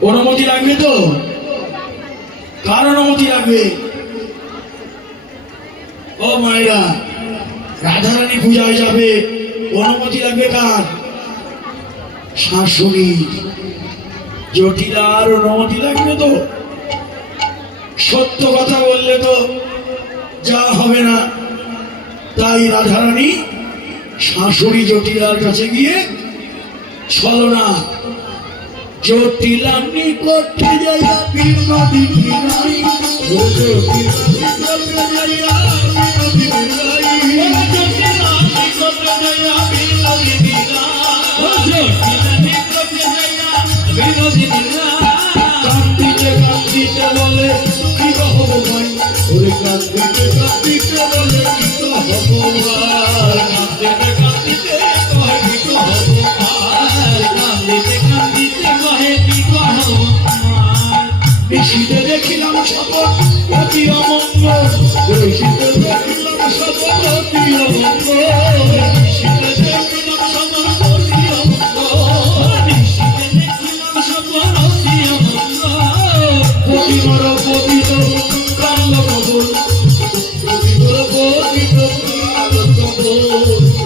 অনুমতি লাগবে তো? কার অনুমতি লাগবে? ও মায়েরা, রাধারানী পূজায় যাবে, অনুমতি লাগবে কার? শাশুড়ি। জটিলার অনুমতি লাগবে তো? সত্য কথা বললে তো যা হবে না। তাই রাধারানী শাশুড়ি জটিলার কাছে গিয়ে ছলনা, জটিলা নিকটে যাইয়া বিনোদিনী নাই, জটিলা নিকটে যাইয়া বিনোদিনী নাই, জটিলা নিকটে যাইয়া বিনোদিনী নাই, জটিলা নিকটে যাইয়া বিনোদিনী নাই। কান্দিতে কান্দিতে বলে কি হব ভাই, ওরে কান্দিতে কান্দিতে বলে কি হব ভাই, কান্দিতে কান্দিতে কয় কি হব ভাই, কান্দিতে কান্দিতে কহে কি হব ভাই। নিশিতে দেখিলাম সকল অতি অমঙ্গল, নিশিতে দেখিলাম সকল অতি অমঙ্গল, নিশিতে দেখিলাম সকল অতি অমঙ্গল, নিশিতে দেখিলাম সকল অতি অমঙ্গল। পতিমর পতিত কান্দ কবল, পতিমর পতিত কান্দ কবল,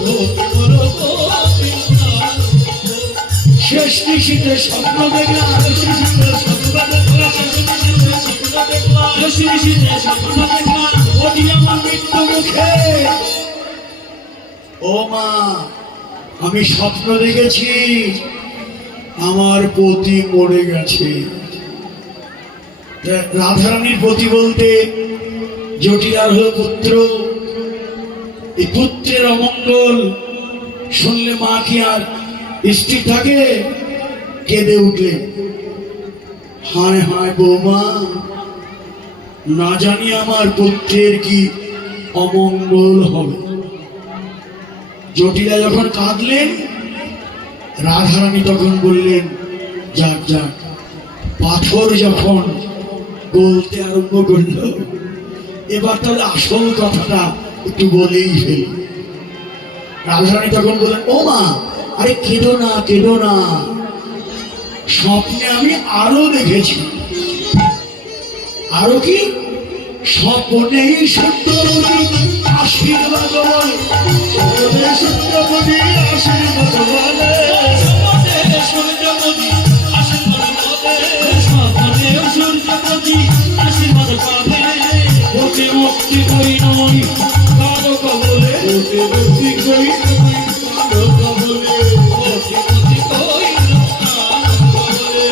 পতিমর পতিত কান্দ কবল। শেষ নিশিতে স্বপ্ন দেখলাম, শেষ নিশিতে স্বপ্ন দেখলাম, শেষ নিশিতে স্বপ্ন দেখলাম, শেষ নিশিতে স্বপ্ন দেখলাম, ওটি আমার মৃত্যু মুখে। ও মা, আমি স্বপ্ন দেখেছি আমার পতি মরে গেছে। রাধারানীর পতি বলতে জটিলার হল পুত্র। এই পুত্রের অমঙ্গল শুনলে মা কি আর স্থির থাকে? কেঁদে উঠলেন, হায় হায় বৌমা, না জানি আমার পুত্রের কি অমঙ্গল হবে। জটিলা যখন কাঁদলেন, রাধারানী তখন বললেন, যাক যাক, পাথর যখন গলতে আরম্ভ করল, এবার তাহলে আসল কথাটা একটু বলেই ফেলি। রাধারানী তখন বললেন, ও মা, আরে কেঁদো না, কেঁদো না, স্বপ্নে আমি আরো দেখেছি। আরো কি? স্বপ্নেই সত্যবতী আশীর্বাদ বলে, স্বপ্নে সত্যবতী আশীর্বাদ বলে, স্বপ্নে সূর্যবতী আশীর্বাদ বলে, স্বপ্নে সূর্যবতী আশীর্বাদ পাবে। অতি মুক্তি কই নই কারো কবলে, অতি মুক্তি কই নই কারো কবলে, অতি মুক্তি কই নই কারো কবলে,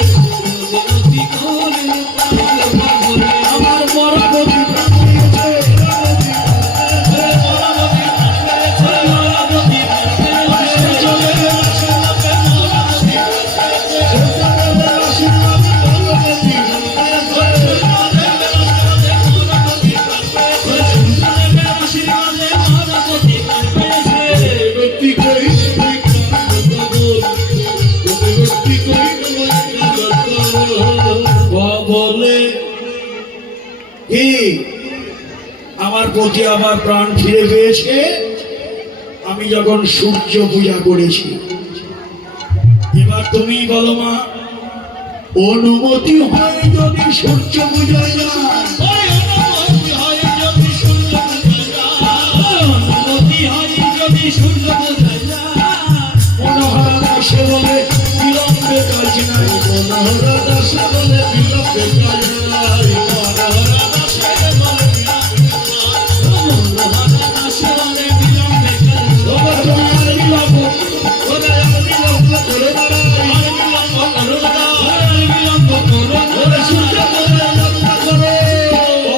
অতি মুক্তি কই নই কারো কবলে। আমার মরাপতি প্রাণ পেয়েছে, মরাপতি প্রাণ পেয়েছে, মরাপতি প্রাণ পেয়েছে, চলে আসে লোকে মরাপতি প্রাণ পেয়েছে, চলে আসে লোকে মরাপতি প্রাণ পেয়েছে, বলে কি আমার প্রতি আবার প্রাণ ফিরে পেয়েছে। আমি যখন সূর্য পূজা করেছি, এবার তুমি বলো মা, অনুমতি হয় যদি সূর্য পূজায় যায়, অনুমতি হয় যদি সূর্য পূজায় যায়, অনুমতি হয় যদি সূর্য পূজায় যায়। মনোহরা সে বলে বেকায় মনোহরা দাসের বলে দিলাম মনোহরা দাসে বলে দিলাম বেকায় তোমার তোমার বিলম্ব ওরে আর বিলম্ব করো না আর বিলম্ব করো না আর বিলম্ব করো ওরে সূর্য করে যাত্রা করো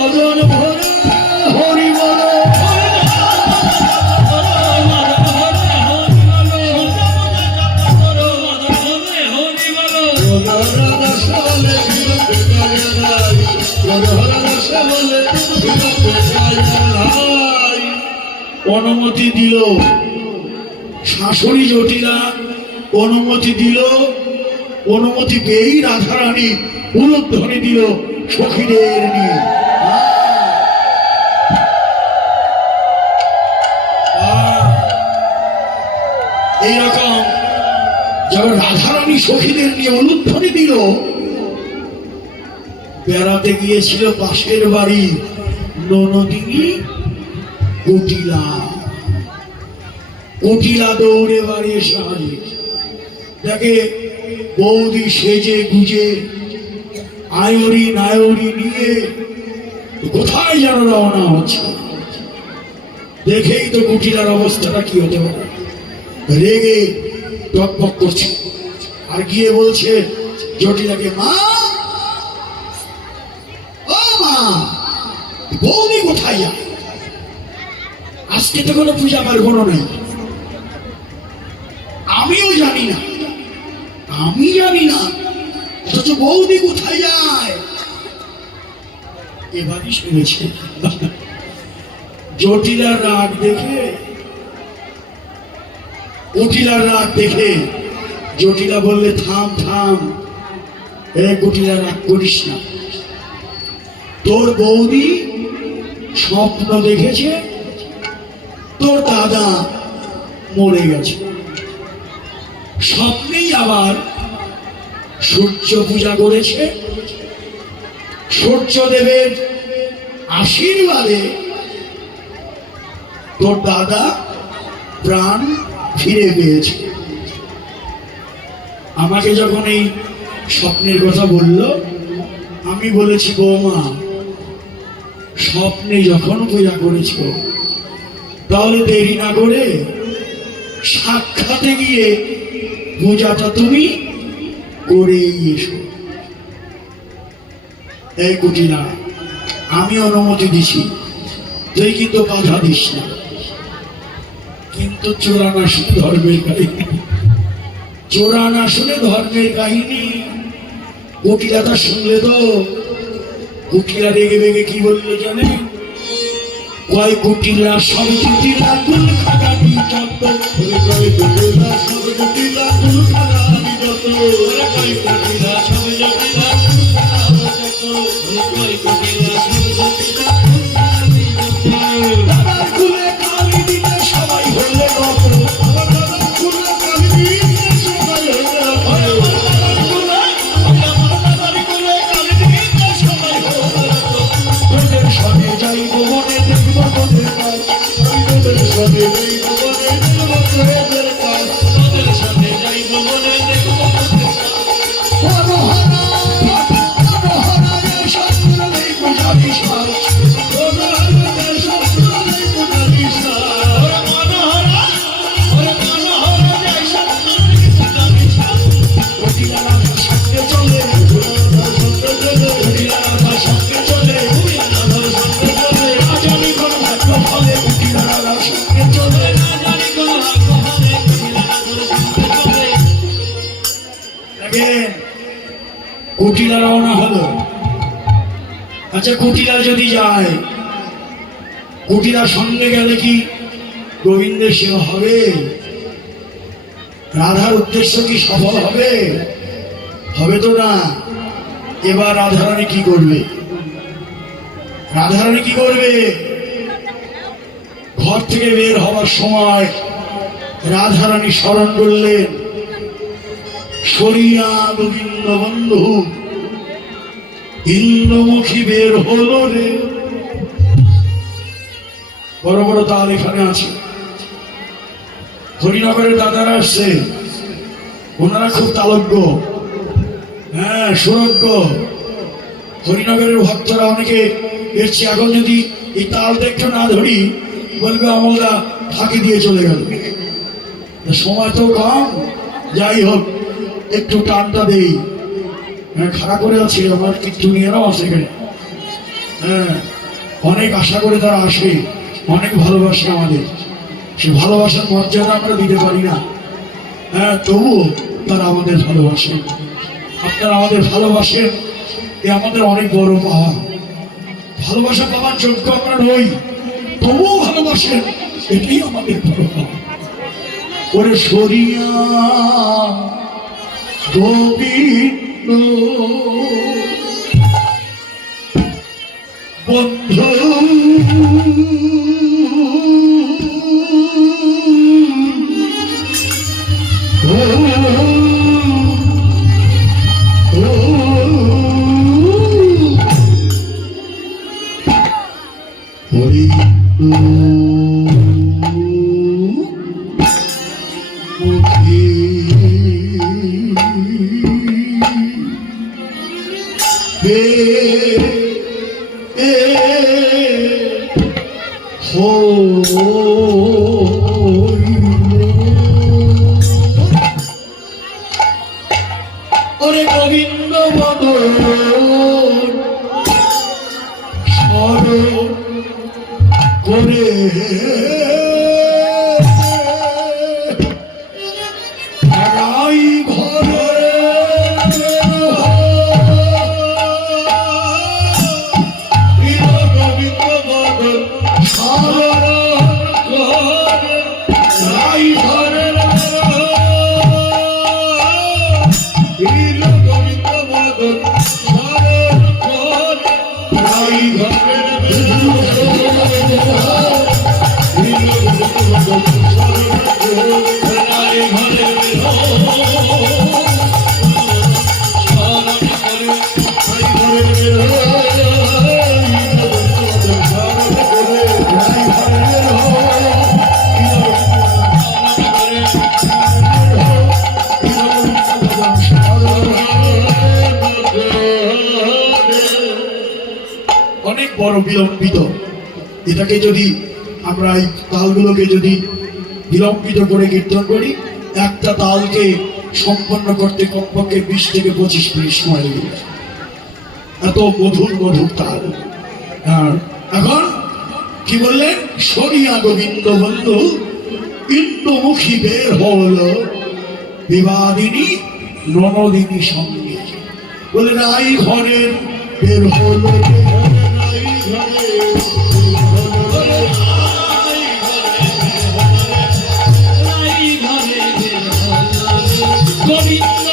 অজন ভরে হরি বল মনোহরা দাসে বলে দিলাম বেকায় মনোহরা দাসে বলে দিলাম বেকায় অনুমতি দিল শাশুড়ি জটিলা, অনুমতি দিল। অনুমতি পেয়েই রাধারানী উলুধ্বনি দিল সখীদের নিয়ে। এইরকম যখন রাধারানী সখীদের নিয়ে উলুধ্বনি দিল, বেড়াতে গিয়েছিল পাশের বাড়ি ননদিনী কুটিলা। কুটিলা দৌড়ে বাড়ি এসে হাজির, দেখে বৌদি সেজে গুজে আয়রি নায়রি নিয়ে কোথায় যেন রওনা হচ্ছে। দেখেই তো কুটিলার অবস্থাটা কি হতে পারে, রেগে টকবক করছে। আর গিয়ে বলছে জটিলাকে, মা ও মা, বৌদি কোথায় যায়? আজকে তো কোনো পূজা পার্বণ নেই, আমিও জানি না, আমি জানি না, অথচ বৌদি কোথায় যায়? এবারই শুনেছে। জটিলার রাগ দেখে, কুটিলার রাগ দেখে জটিলা বললে, থাম থাম, এ কুটিলা, রাগ করিস না। তোর বৌদি স্বপ্ন দেখেছে তোর দাদা মরে গেছে, স্বপ্নেই আবার সূর্য পূজা করেছে। সূর্যদেবের আশীর্বাদে তোর দাদা প্রাণ ফিরে পেয়েছে। আমাকে যখন এই স্বপ্নের কথা বলল, আমি বলেছি, বৌমা, স্বপ্নে যখন পূজা করেছ তাহলে দেরি না করে সাক্ষাতে গিয়ে পূজাটা তুমি করেই এসো। এই কুটিলা, আমি অনুমতি দিছি, তুই কিন্তু বাধা দিস না। কিন্তু চোরানা শুনে ধর্মের কাহিনী, চোরানা শুনে ধর্মের কাহিনী। কুটিলাটা শুনলে তো কুটিলা রেগে রেগে কি বললো জানে? কয় কুটিলা সব জুটিলা কুল খাগানি যত, কয় কুটিলা সব জটিলা কুল খাগানি যত, কয় কুটিলা সব জটিলা কুল খাগানি যত, কয় কুটিলা সব জটিলা কুল খাগানি যত। দাদার কুলে কালি দিতে সবাই হলে রত, আমার দাদার কুলে কালি দিতে সবাই হলে রত, আমার দাদার কুলে কালি দিতে সবাই হলে রত। তোদের সঙ্গে যাইব মনে দেখব তোদের কাজ, তোদের সাথে যাইব বলে দেখব তোদের কাজ, তোদের সাথে যাইব বলে দেখব তোদের কাজ। মনোহরা মনোহরা এই শাস্ত্র নেই পূজারি সাজ, কুটিলা রাধার সঙ্গে চলে, কুটিলা রাধার সঙ্গে চলে, রাজানি কোন ভাগ্য ফলে কুটিলা রাধার সঙ্গে চলে। দেখেন, কুটিলা রওনা হলো। আচ্ছা, কুটিলা যদি যায়, কুটিলার সঙ্গে গেলে কি গোবিন্দের সেবা হবে? রাধার উদ্দেশ্য কি সফল হবে? হবে তো না। এবার রাধারানী কি করবে? রাধারানী কি করবে? ঘর থেকে বের হওয়ার সময় রাধারানী স্মরণ করলেন, সরিয়া গোবিন্দ বন্ধু ইন্দ্রমুখী বের হলো রে। বড় বড় তাল এখানে আছে, হরিনগরের দাদারা আসছে, ওনারা খুব তালজ্ঞ, হ্যাঁ সুরজ্ঞ। হরিনগরের ভক্তরা অনেকে এসছে, এখন যদি এই তালটা একটু না ধরি বলবে আমলদা ফাঁকি দিয়ে চলে গেল। সময় তো কম, যাই হোক একটু টানটা দেই। খাড়া করে আছে আমার কীর্তনীয়রাও আছে এখানে। হ্যাঁ, অনেক আশা করে তারা আসে, অনেক ভালোবাসে আমাদের। সে ভালোবাসার মর্যাদা আমরা দিতে পারি না, হ্যাঁ, তবুও তারা আমাদের ভালোবাসেন। আপনারা আমাদের ভালোবাসেন, এ আমাদের অনেক বড় পাওয়া। ভালোবাসা পাওয়ার যোগ্য আমরা নই, তবুও ভালোবাসেন, এটাই আমাদের বড় পাওয়া। ওরে সরিয়া গোবিন্দ বন্ধু হরি ওরে গোবিন্দ বদন স্মরণ করে রাই ঘরে গোবিন্দ বদন স্মরণ করে রাই ঘরে গোবিন্দ বদন স্মরণ করে রাই ঘরে অনেক বড় বিলম্বিত। এটাকে যদি আমরা এই তালগুলোকে যদি বিলম্বিত করে কীর্তন করি, একটা তালকে সম্পন্ন করতে কমপক্ষে 20 থেকে 25 মিনিট সময় লেগে যায়। এত মধুর মধুর তাল। এখন কি বললেন? সরিয়া গোবিন্দ বন্ধু ইন্দ্রমুখী বের হল বিবাদিনী ননদিনী সঙ্গে। বলে রাই ঘরের বের হলো গোবিন্দ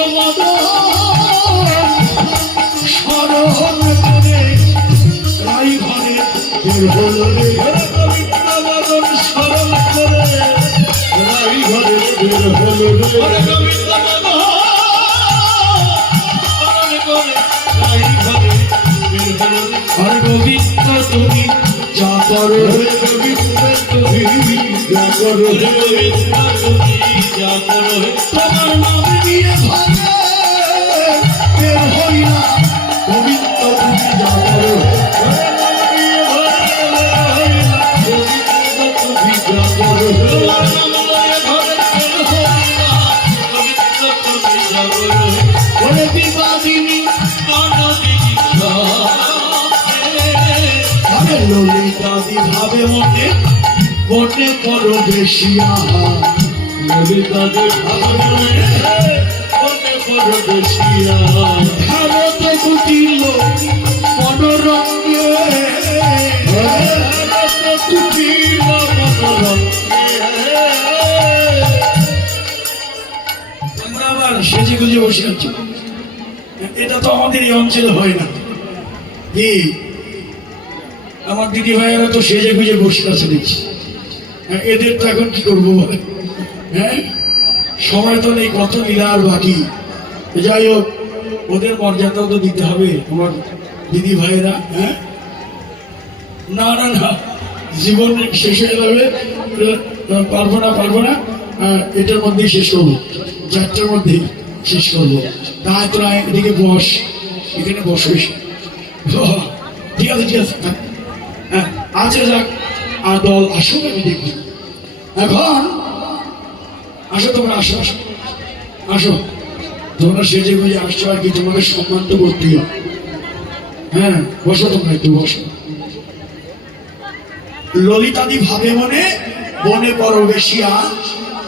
স্মরণ করে রাই ঘরে বের হলো রে। গোবিন্দ বদন স্মরণ করে রাই ঘরে বের হলো রে। গোবিন্দ বদন স্মরণ করে রাই ঘরে বের হলো রে। আর গোবিন্দ তুমি যা করো রে, গোবিন্দ তুমি যা করো রে, গোবিন্দ তুমি যা করো রে, তোমার নাম নিয়ে ভাবে বের হই না। গোবিন্দ তুমি যা করো রে, ললিতাদি ভাবে মনে মনে করো বেশিয়া। ললিতাদি ভাবে মনে করো বেশিয়া। ভারত কুটিল মনোরঙ্গে, ভারত কুটিল মনোরঙ্গে। আমরা আবার সেজে গুজে বসে আছি, এটা তো আমাদের এই অঞ্চলে হয় না। কি আমার দিদি ভাইয়েরা তো সেজে গুজে বসে আছে দেখছি। এদের তো এখন কি করবো বলে, হ্যাঁ, সময় তো নেই, কত লীলার বাকি। যাই হোক, ওদের মর্যাদাও তো দিতে হবে আমার দিদি ভাইয়েরা। হ্যাঁ, না না না, জীবন শেষ হয়ে যাবে, পারবো না, এটার মধ্যেই শেষ করবো, 4টার মধ্যেই শেষ করবো। তাই তোরা এদিকে বস, এখানে বসো, ঠিক আছে ঠিক আছে, হ্যাঁ আচ্ছা যাক, আর দল আসুক আমি দেখব। এখন আসো তোমরা, আসো আসো আসো, তোমরা সেজে গুজে আসছো আর কি, তোমাদের সম্মান তো করতেই হবে। হ্যাঁ বসো, তোমরা একটু বসো। ললিতাদি ভাবে মনে বনে পরবেশিয়া,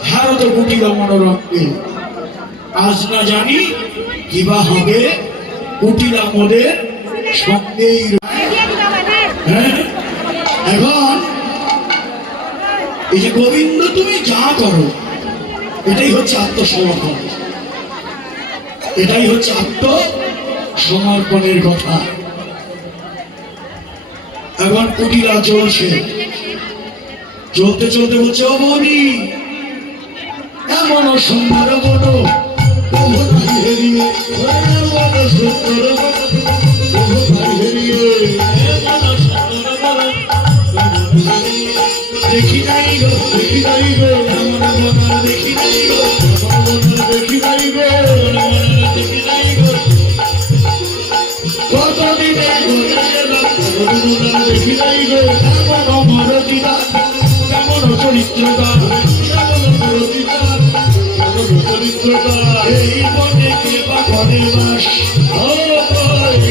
ভারত কুটিল মনোরঙ্গে, আজ না জানি কিবা হবে কুটিলা মোদের সঙ্গেই। হ্যাঁ এখন এই যে গোবিন্দ তুমি যা করো, এটাই হচ্ছে আত্মসমর্পণ, এটাই হচ্ছে আত্মসমর্পণের কথা। এখন কুটিলা চলছে, চলতে চলতে বলছে, ও বনি এমন সুন্দর বনো প্রভু নাই হেরিয়ে, এমন সুন্দর বনো প্রভু নাই হেরিয়ে, এমন সুন্দর বনো দেখি নাই গো, দেখি নাই গো, এমন বনো দেখি নাই গো, এমন বনো দেখি নাই গো, এমন বনো দেখি নাই গো, কতদিনে ঘুরে এলাম এমন বনো দেখি নাই গো, এমন অমর দিদা কেমন চরিত্রদার, কেমন প্রতিদার, কেমন চরিত্রদার, এই বনে কে বা করে বাস,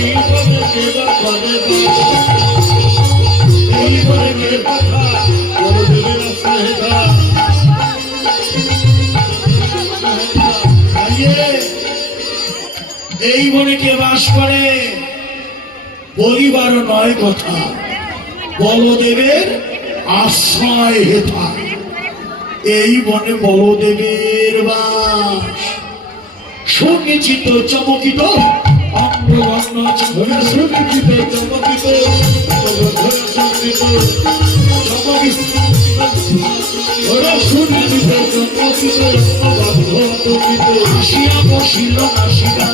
এই বনে কে বা করে বাস, এই বনে কে কথা বড় দেবের সাহেবা, এই বনে কে বাস করে বলিবার নয় কথা, বলদেবের আশ্রয় হেথা, এই বনে বলদেবের বাস, সুনিচিত চমকিত অঙ্গগণ সুনিচিত চমকিত সুনিচিত চমকিত আসিয়া বসিল নাসিকা,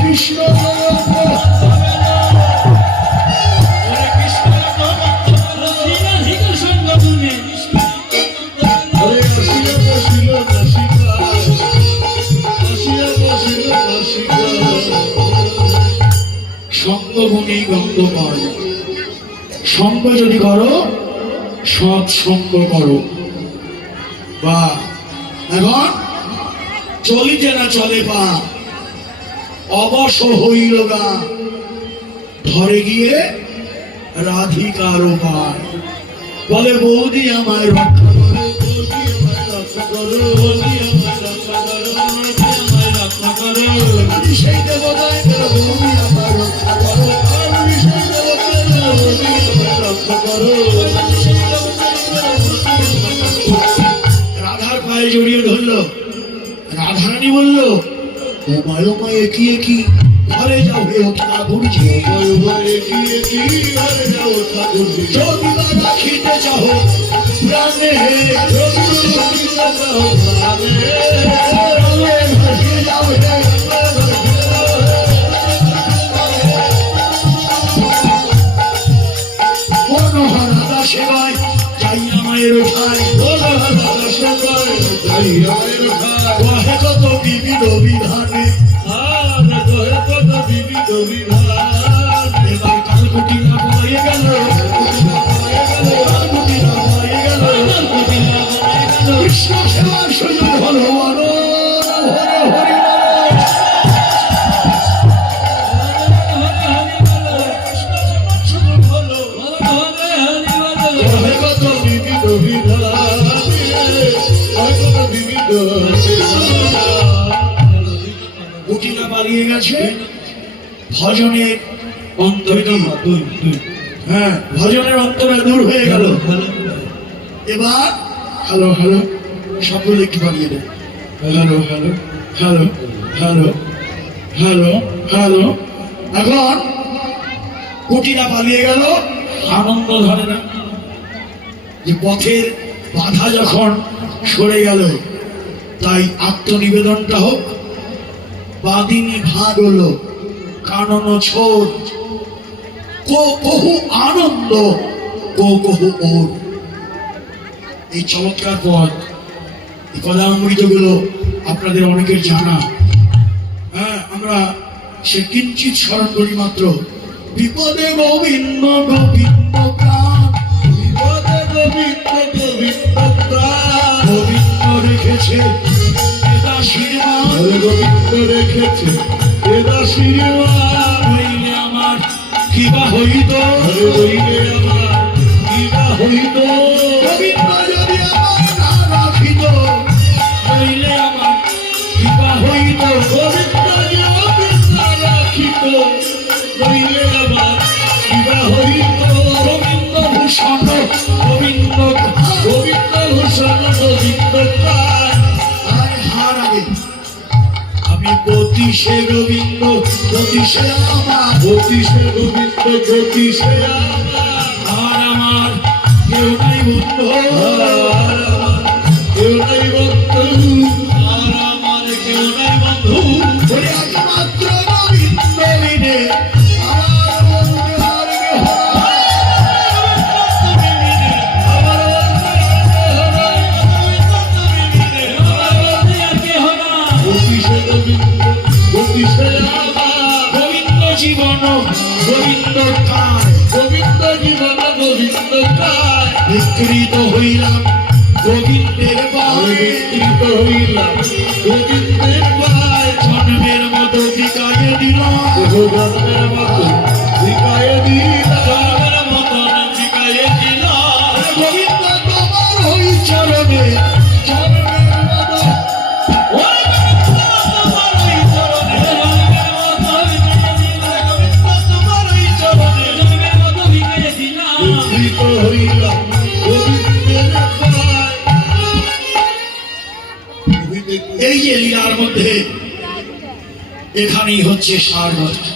কৃষ্ণ সঙ্গগুণী গন্ধ পায়, সঙ্গ যদি করো সৎসঙ্গ করো। বা এখন চলিতে না চলে পা, অবশ হইল গা, ধরে গিয়ে রাধিকার পায়, বলে বৌদি আমায় রক্ষা করো, বৌদি আমায় রক্ষা করো, বৌদি আমায় রক্ষা করো, বৌদি আমায় রক্ষা করো, আমি সেই দেবতায় বৌদি আমায় রক্ষা করো, আমি সেই দেবতায় বৌদি আমায় রক্ষা করো। রাধার পায়ে জড়িয়ে ধরলো, রাধারানী বলল, ও মায় ও মায় কি কি ঘরে যাও হে ঠাকুরজি, ঘরে যাও ঠাকুরজি, যদি বা রাখিতে চাও প্রাণে, যদি রাখিতে চাও প্রাণে, ঘরে যাও হে মনোহরাদা সেবায় যাইয়া মায়ের ভাই, মনোহরাদা সেবায় যাইয়া মায়ের ভাই, কহে কত বিবিধ বিধানে, কত বিবিধ বিধান, এবার কালকুটি না হয়ে গেল, কালকুটি না হয়ে গেল, কৃষ্ণ সেবার সুযোগ হলো হরে হরে কুটিলা পালিয়ে গেছে ভজনের অন্তরে, হ্যাঁ ভজনের অন্তরে দূর হয়ে গেল। এবার হ্যালো হ্যালো সকলে একটু পালিয়ে দেয়, hello hello hello hello hello hello. এখন কুটিলা পালিয়ে গেল, আনন্দ ধরে না, যে পথের বাধা যখন সরে গেল, তাই আত্মনিবেদনটা হোক, বাদিনী ভাগ হলো কানন ছোট, কহু আনন্দ কহু ওর। এই চমৎকার পদ, এই পদামৃতগুলো আপনাদের অনেকের জানা। হ্যাঁ, আমরা সে কিঞ্চিত স্মরণ করি মাত্র। বিপদে গোবিন্দ গোবিন্দ প্রাণ, বিপদে গোবিন্দ গোবিন্দ প্রাণ, গোবিন্দ রেখেছে আশীর্বাদ, হরে গোবিন্দ রেখেছে আশীর্বাদ। হইলে আমার কিবা হইত, হরে রইলে আমার কিবা হইত, গোবিন্দ যদি আমার না রাখিত, হইলে আমার কিবা হইত। গোবিন্দ গোবিন্দ রাখিত, রইলে আমার কিবা হইত। গোবিন্দ ভূষণ গোবিন্দ গোবিন্দ ভূষণ গোবিন্দ প্রাণ, আয় হার আগে আমি পতিশে গোবিন্দ, পতিশে আমার, জ্যোতিষে গোবিন্দ জ্যোতিষে আমার, আর আমার কেউ নাই বন্ধু, আর আমার কেউ নাই বন্ধু, আর আমার কেউ নাই বন্ধু। বলে একমাত্র গোবিন্দ বিনে আমার বন্ধু আর কেহ নাই। জ্যোতিষে গোবিন্দ জ্যোতিষে আমার, গোবিন্দ জীবন গোবিন্দ কায়, গোবিন্দ জীবন গোবিন্দ কায়। বিকৃত হইলাম গোবিন্দের পায়ে, বিকৃত হইলাম গোবিন্দের পায়, জন্মের মতো বিকায়ে দিলাম, জন্মের মতো শিখায়ে দিলাম, জন্মের মতো বিকায়ে দিলাম। গোবিন্দ তোমার ওই চরণে, জন্মের মতো ওই তোমার ওই চরণে, জন্মের মতো বিকায়ে দিলাম। গোবিন্দ তোমার ওই চরণে, জন্মের মতো বিকায়ে দিলাম। বিকৃত হইলাম গোবিন্দের পায়। এই যে লীলার মধ্যে এখানেই হচ্ছে সার কথা।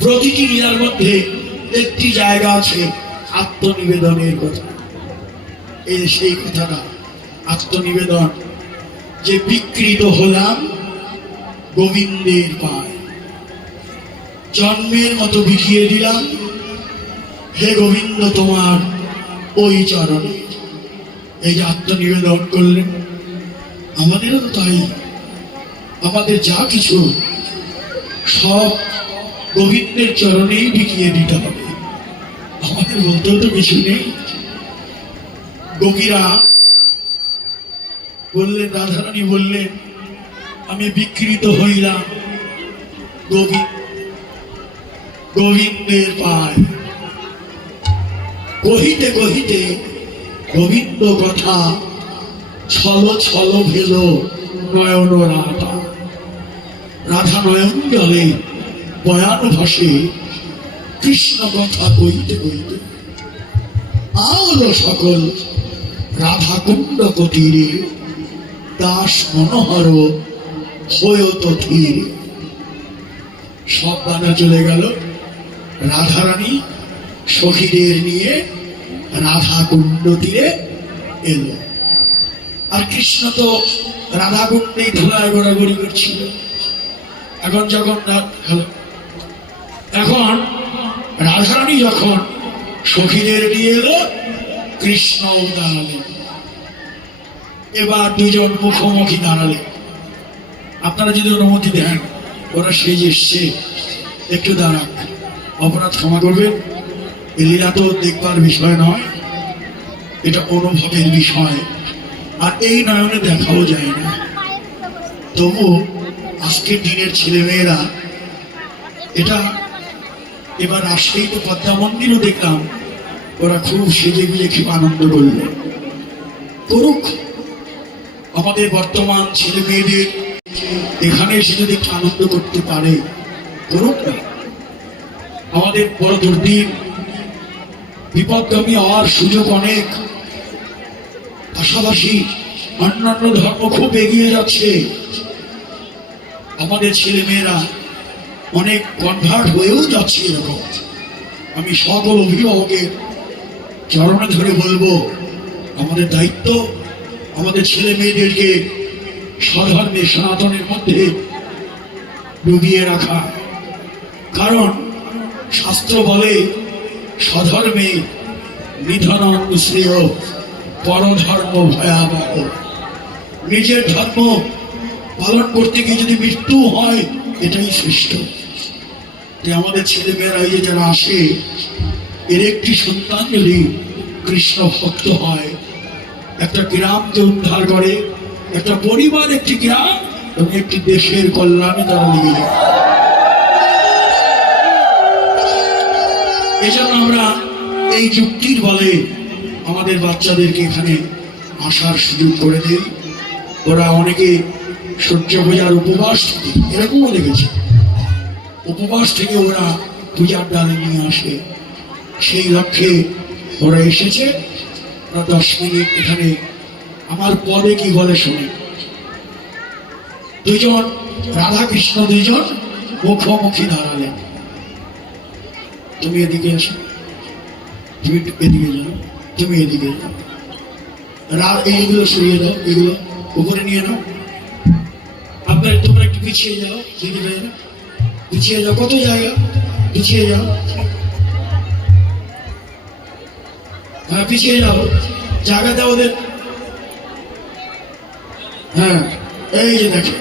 প্রতিটি লীলার মধ্যে একটি জায়গা আছে আত্মনিবেদনের কথা। এই সেই কথাটা আত্মনিবেদন, যে বিকৃত হলাম গোবিন্দের পায়, জন্মের মতো বিকিয়ে দিলাম হে গোবিন্দ তোমার ওই চরণে। এই যে আত্মনিবেদন করলেন, আমাদেরও তো তাই। আমাদের যা কিছু সব গোবিন্দের চরণেই বিকিয়ে দিতে হবে। আমাদের বলতেও তো কিছু নেই। গোপীরা বললেন, রাধারানী বললেন, আমি বিকৃত হইলাম গোবিন্দের পায়। কহিতে কহিতে গোবিন্দ কথা ছল ছল ভেল নয়ন রাধা। রাধা নয়ন জলে বয়ান ভাসে কৃষ্ণ কথা কইতে কইতে আলো সকল রাধা কুণ্ড কতীরে, দাস মনোহর হয়ত ধীর। সব বাধা চলে গেল। রাধারানী সখীদের নিয়ে রাধা কুণ্ড তীরে এলো। আর কৃষ্ণ তো রাধা কুণ্ডেই ধুলায় গড়াগড়ি করছিল। এখন রাধারানী যখন সখীদের নিয়ে এলো, কৃষ্ণও দাঁড়ালেন। এবার দুজন মুখোমুখি দাঁড়ালেন। আপনারা যদি অনুমতি দেন, ওরা সেজে এসছে, একটু দাঁড়াক, অপরাধ ক্ষমা করবেন। এই লীলা তো দেখবার বিষয় নয়, এটা অনুভবের বিষয়। আর এই নয়নে দেখাও যায় না। তবু আজকের দিনের ছেলেমেয়েরা এটা এবার আসলেই তো পদ্মা মন্দিরও দেখলাম, ওরা খুব সেজে গুজে খুব আনন্দ করলো। করুক, আমাদের বর্তমান ছেলে মেয়েদের এখানে এসে যদি একটু আনন্দ করতে পারে, করুক না। আমাদের বড় দুর্দিন, বিপদগামী হওয়ার সুযোগ অনেক। পাশাপাশি অন্যান্য ধর্ম খুব এগিয়ে যাচ্ছে। আমাদের ছেলে মেয়েরা অনেক কনভার্ট হয়েও যাচ্ছে। এরকম আমি সকল অভিভাবকের চরণে ধরে বলবো, আমাদের দায়িত্ব আমাদের ছেলে মেয়েদেরকে স্বধর্মে সনাতনের মধ্যে ডুবিয়ে রাখা। কারণ শাস্ত্র বলে স্বধর্মে নিধনং শ্রেয় পরধর্ম ভয়াবহ। নিজের ধর্ম পালন করতে গিয়ে যদি মৃত্যু হয় এটাই শ্রেষ্ঠ। তাই আমাদের ছেলেমেয়েরা এই যে যারা আসে, এর একটি সন্তান যদি কৃষ্ণ ভক্ত হয়, একটা গ্রামকে উদ্ধার করে, একটা পরিবার, একটি গ্রাম এবং একটি দেশের কল্যাণে তারা লেগে যায়। এই জন্য আমরা এই যুক্তির বলে আমাদের বাচ্চাদেরকে এখানে আসার সুযোগ করে দিই। ওরা অনেকে সূর্য পূজার উপবাস থেকে, এরকমও দেখেছে, উপবাস থেকে ওরা পূজার ডালে নিয়ে আসে। সেই লক্ষ্যে ওরা এসেছে। ওরা 10 মিনিট এখানে আমার পদে কি বলে শুনে। দুজন রাধা কৃষ্ণ দুজন মুখোমুখি দাঁড়ালেন। তুমি এদিকে এসো, তুমি এদিকে যাও, তুমি এদিকে যাও, এইগুলো সরিয়ে দাও, এগুলো উপরে নিয়ে নাও। আপনার তোমরা একটু পিছিয়ে যাও, দিদি ভাইরা পিছিয়ে যাও, কত জায়গা পিছিয়ে যাও, হ্যাঁ পিছিয়ে যাও, জায়গা দাও ওদের। হ্যাঁ, এই যে দেখে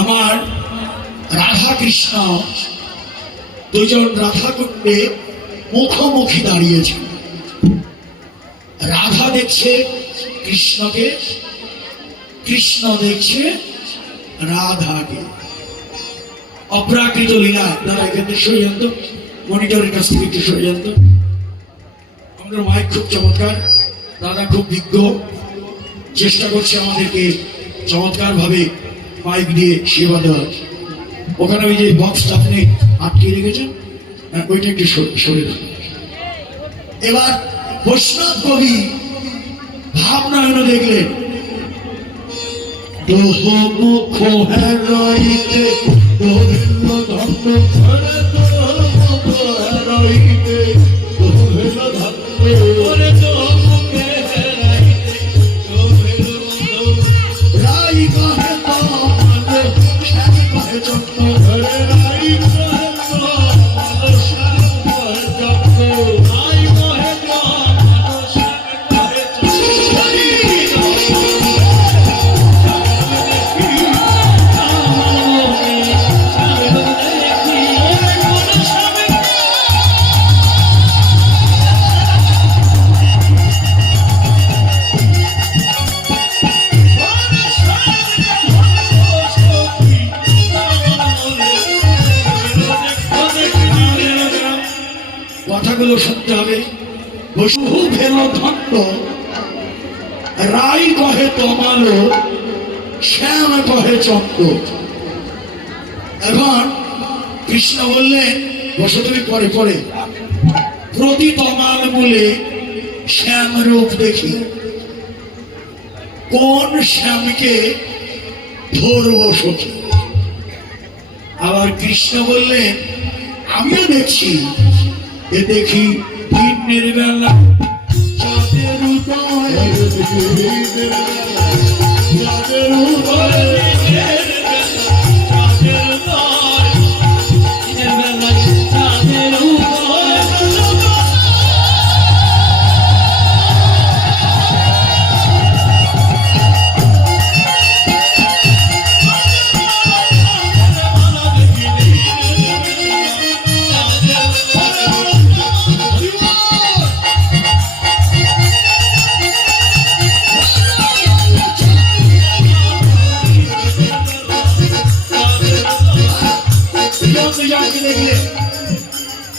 আমার রাধা কৃষ্ণ দুজন রাধা কুণ্ডে মুখোমুখি দাঁড়িয়েছে। রাধা দেখছে কৃষ্ণকে, কৃষ্ণ দেখছে রাধাকে। অপ্রাকৃত লীলা। তারা এখান থেকে সরে যান তো, মনিটরের কাছ থেকে একটু সরে যান তো। আমাদের মাইক খুব চমৎকার, দাদা খুব বিজ্ঞ, চেষ্টা করছে আমাদেরকে চমৎকার ভাবে মাইক দিয়ে সেবা দেওয়ার। ওখানে ওই যে বক্সটা আপনি আটকে রেখেছেন, ওইটা একটু সরে দেন। এবার বৈষ্ণব কবি ভাবনায়ন দেখলেন, দোহ মুখ হেরাইতে দোহিল ধন্য ঘরে, দোহ মুখ হেরাইতে দোহিল ধন্য ঘরে, দোহ মুখে হেরাইতে দোহিল ধন্য। রাই কহে তো মানে শ্যাম কহে চন্দ্র ঘরে, রাই কহে তো মানে শ্যাম কহে চন্দ্র, রাই কহে তো মানে শ্যাম কহে কথাগুলো শুনতে হবে। বহু ভেল ধন্য রাই কহে তমালো, শ্যাম কহে চন্দ্র। এখন কৃষ্ণ বললেন, বসো তুমি পরে পরে, প্রতি তমাল মূলে শ্যাম রূপ দেখি, কোন শ্যামকে ধরব সখী। আবার কৃষ্ণ বললেন, আমিও দেখছি, এ দেখি দিনের বেলা চাঁদের উদয়, চাঁদের উদয়, দিনের বেলা চাঁদের উদয়, দিনের বেলা চাঁদের উদয়।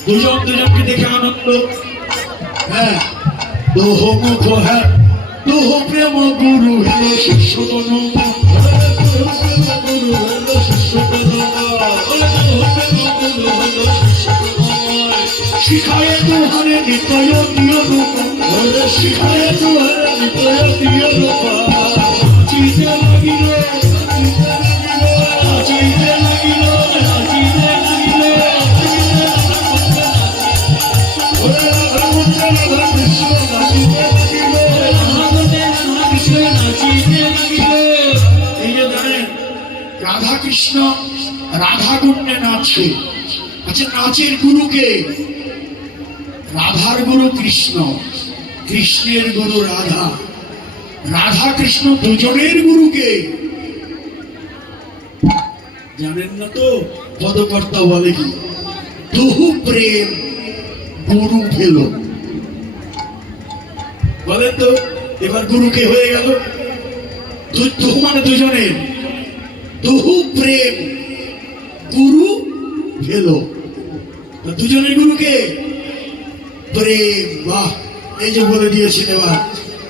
দুজন দুজনকে দেখে আনন্দ। হ্যাঁ, দোহ মুখ, হ্যাঁ দোহ প্রেম গুরু হেল শিষ্য তনু, গুরু হেল শিষ্য তনু, শিখায় তুহারে নিতয় দিয় লোক, শিখায় তুহারে নিতয় দিয় লোক। চিতে লাগিল, চিতে লাগিল, চিতে লাগিল, রাধা কৃষ্ণ রাধা গুণে নাচে। আচ্ছা, নাচের গুরুকে? রাধার গুরু কৃষ্ণ, কৃষ্ণের গুরু রাধা। রাধা কৃষ্ণ দুজনের গুরুকে জানেন না তো? পদকর্তা বলে কি, দুহু প্রেম গুরু ফেল। বলেন তো, এবার গুরুকে হয়ে গেল দুহু মানে দুজনের, দুহু প্রেম গুরু ফেল। দুজনের গুরুকে প্রেম। বাহ, এই যে বলে দিয়েছেন। এবার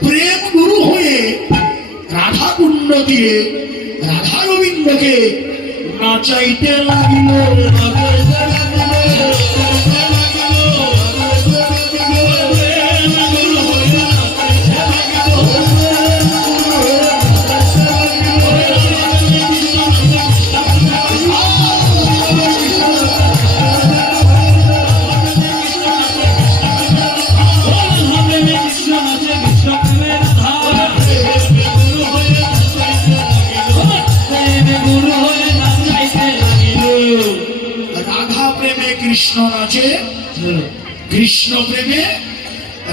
প্রেম গুরু হয়ে রাধা কুণ্ড দিয়ে রাধা গোবিন্দকে নাচাইতে লাগিল। রাধা প্রেমে কৃষ্ণ নাচে, কৃষ্ণ প্রেমে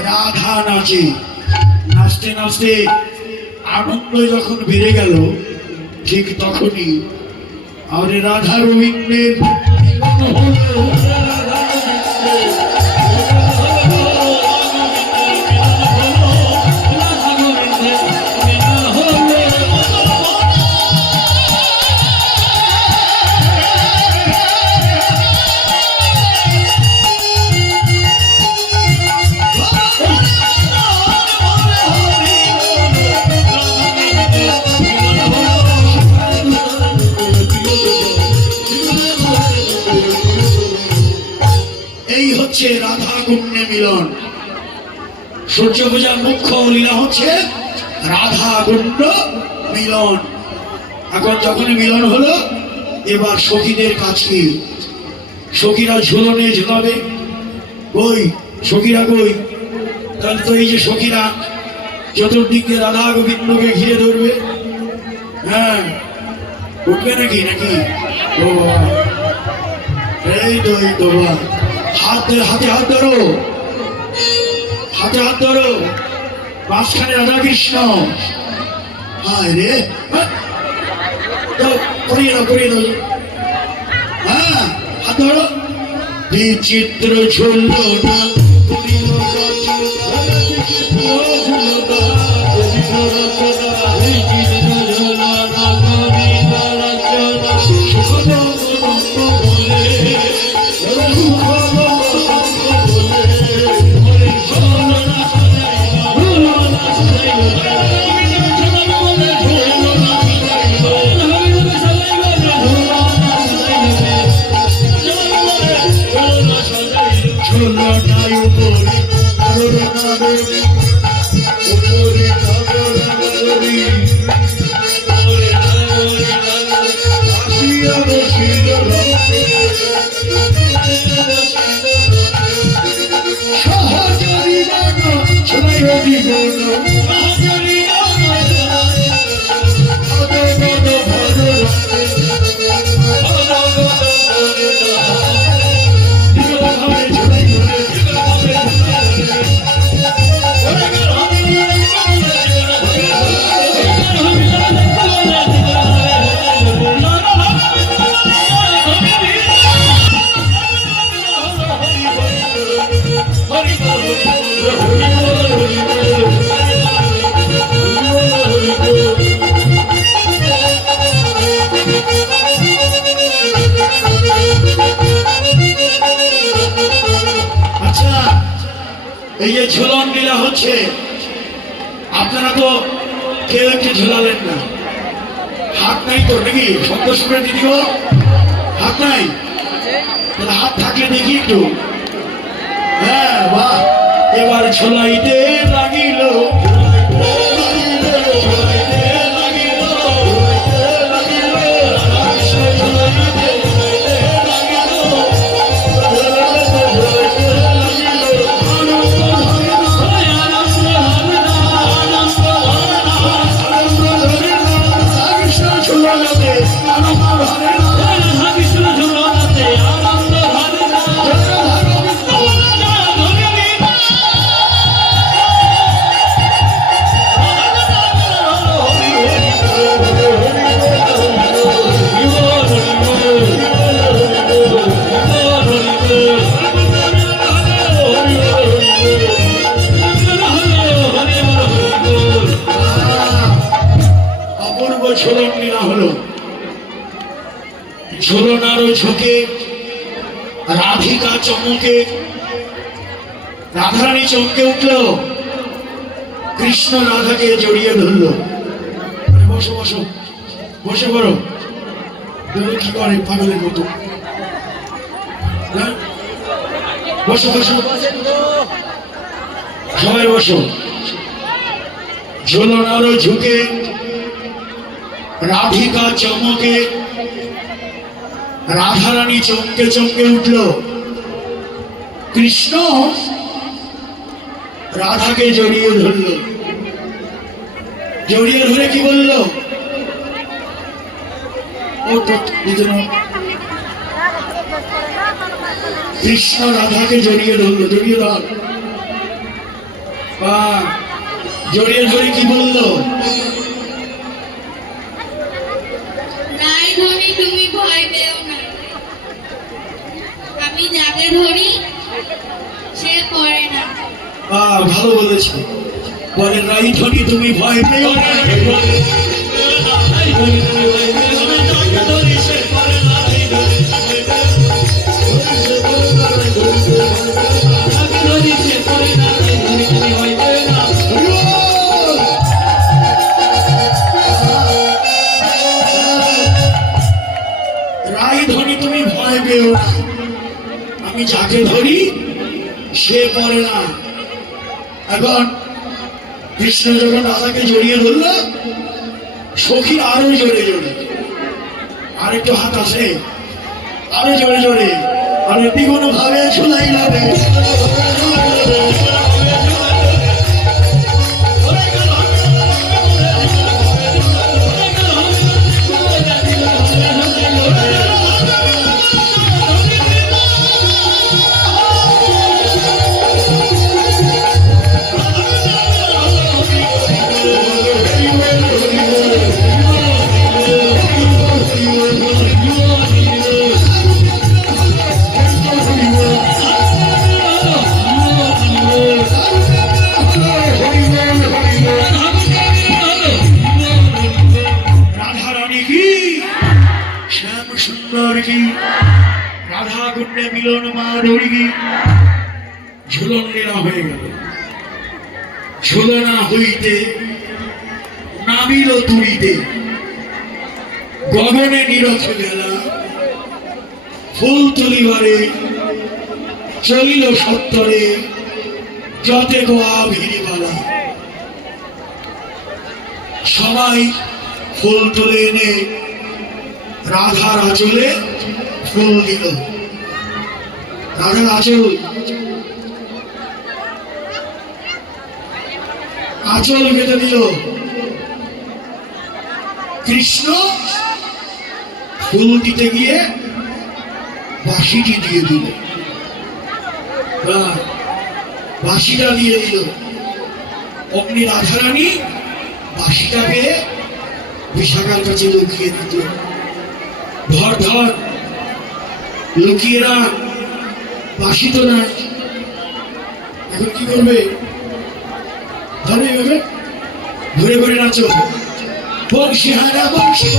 রাধা নাচে। নাচতে নাচতে আনন্দ যখন বেড়ে গেল, ঠিক তখনই আর রাধা গোবিন্দের রাধা গুণ্যে মিলন। সূর্য পূজার মুখ্য লীলা হচ্ছে রাধা গুণ্য মিলন। এখন যখন মিলন হলো, এবার সখীদের কাছে, সখীরা ঝুলনে ঝুলাবে। কই সখীরা কই? তাহলে তো এই যে সখীরা চতুর্দিকে রাধা গোবিন্দকে ঘিরে ধরবে। হ্যাঁ, উঠবে নাকি নাকি? ও এই তো হাতে হাতে হাত ধরো, হাতে হাত ধরো। মাঝখানে রাধা কৃষ্ণ। হায় রে, করিয়ে দাও, করিয়ে দাও। হ্যাঁ, হাত ধরো। বিচিত্র ঝুলল না এই যে ঝুলন লীলা হচ্ছে, আপনারা তো কেউ একটু ঝুলালেন না। হাত নাই তো নাকি? সন্তোষ করে দিদি গো, হাত নাই? তাহলে হাত থাকলে দেখি একটু। হ্যাঁ, বাহ। এবার ঝোলাইতে লাগিল, আনন্দ অপূর্ব ঝোলন লীলা হলো। ঝোলনারও ঝোঁকে, রাধিকা চমকে, রাধারানী চমকে উঠল, কৃষ্ণ রাধাকে জড়িয়ে ধরল। বসো বসো, বসে পড়ো। তুমি কি করে পাগলের মতো? হ্যাঁ? বসো বসো, সবাই বসো। ঝোলনারও ঝুঁকে, রাধিকা চমকে, রাধারানী চমকে চমকে উঠল, কৃষ্ণ রাধাকে জড়িয়ে ধরল। জড়িয়ে ধরে কি বলল? ও তো বুঝে নাও। কৃষ্ণ রাধাকে জড়িয়ে ধরল, জড়িয়ে ধর। জড়িয়ে ধরে কি বলল? নাই ধরি তুমি ভয় পেও না, আমি যাকে ধরি সে করে না। ভালো বলেছে। বলে রাই ধনী তুমি ভয় পেও না, রাই ধনী তুমি ভয় পেও না, আমি যাকে ধরি সে পড়ে না। এখন কৃষ্ণ যখন রাধাকে জড়িয়ে ধরল, সখী আরো জোরে জোরে, আরেকটু হাত আসে, আরো জোরে জোরে, আরে দ্বিগুণ ভাবে ঝুলাই যাবে। রাধা কুণ্ডে মিলন মাধুরী কি ঝুলন লীলা হয়ে গেল। ঝুলনা হইতে নামিল তুড়িতে, গগনে নিরখ গেলা, ফুল তুলিবারে চলিল সত্তরে, যতে গোয়া ভিড়িবালা। সবাই ফুল তুলে এনে রাধার আঁচলে ফুল দিল। রাধার আঁচল, আঁচল বেঁধে দিল। কৃষ্ণ ফুল দিতে গিয়ে বাঁশিটি দিয়ে দিল, বাঁশিটা দিয়ে দিল। অমনি রাধারানী বাঁশিটা পেয়ে বিশাখার কাছে লুকিয়ে দিত। ধর ধর, লুকিয়ে রাখ, বাঁশি তো নাই। এখন কি করবে? ধরে এভাবে ঘুরে ঘুরে নাচো। বংশী হারা বংশী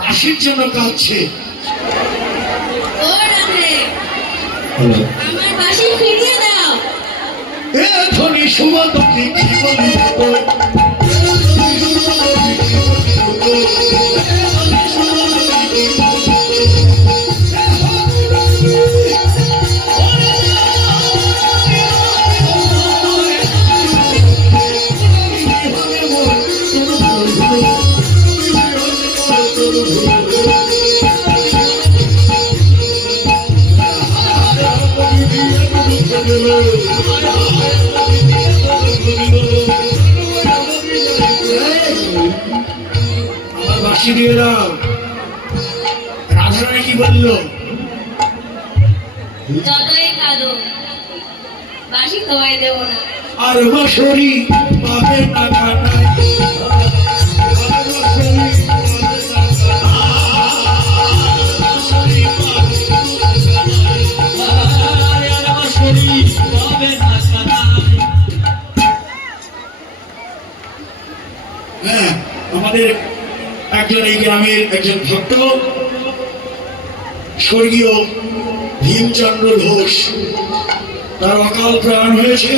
বাঁশির জন্য কাঁদছে। ও রাধে, আমার বাঁশি ফিরিয়ে দাও। এ ধ্বনি সুমধুর কি বলিব, আমার বাঁশি দিয়ে দাও। রাধারানী কি বললো? যতই কাঁদো বাঁশি তোমায় দেবো না। আর বাঁশরি পাবে না হ্যাঁ, আমাদের একজন এই গ্রামের একজন ভক্ত স্বর্গীয় ভীমচন্দ্র ঘোষ, তার অকাল প্রাণ হয়েছে,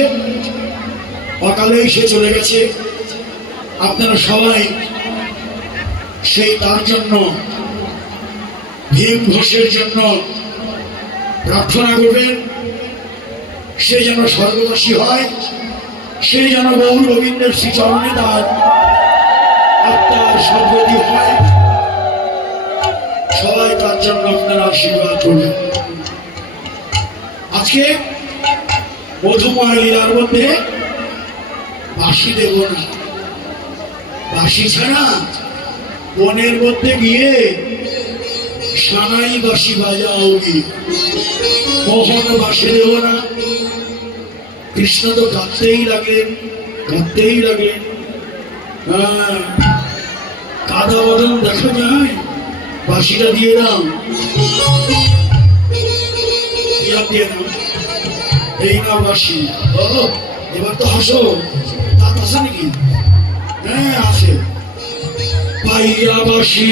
অকালেই সে চলে গেছে। আপনারা সবাই সেই তার জন্য, ভীম ঘোষের জন্য প্রার্থনা করবেন, সে যেন স্বর্গবাসী হয়, সে যেন গৌর গোবিন্দের শ্রীচরণে তার আত্মার সদ্গতি হয়। সবাই তার জন্য আপনারা আশীর্বাদ করবেন। আজকে মধুময় লীলার মধ্যে বাঁশি দেব না, বাঁশি ছাড়া বনের মধ্যে গিয়ে সানাই বাঁশি বাজাও গিয়ে, মোহন বাঁশি দেব না। কৃষ্ণ তো কাঁদতেই লাগলেন, কাঁদতেই লাগলেন। কাদা বদন দেখা যায়, বাঁশিটা দিয়ে দাও, দিয়ে দাও, এই না বাঁশি। এবার তো হাসো, দাঁত আছে নাকি? হ্যাঁ আছে। পাইয়া বাঁশি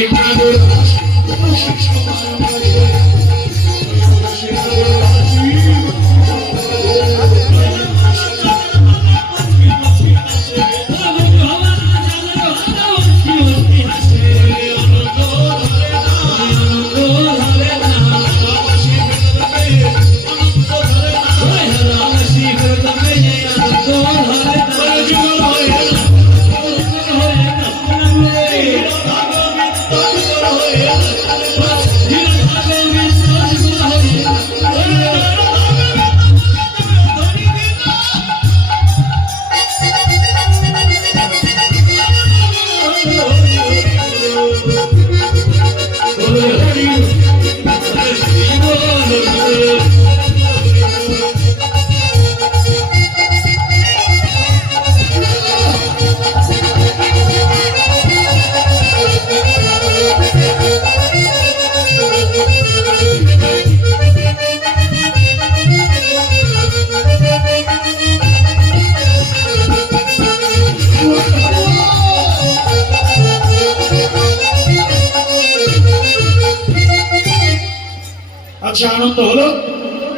আচ্ছা, আনন্দ হলো,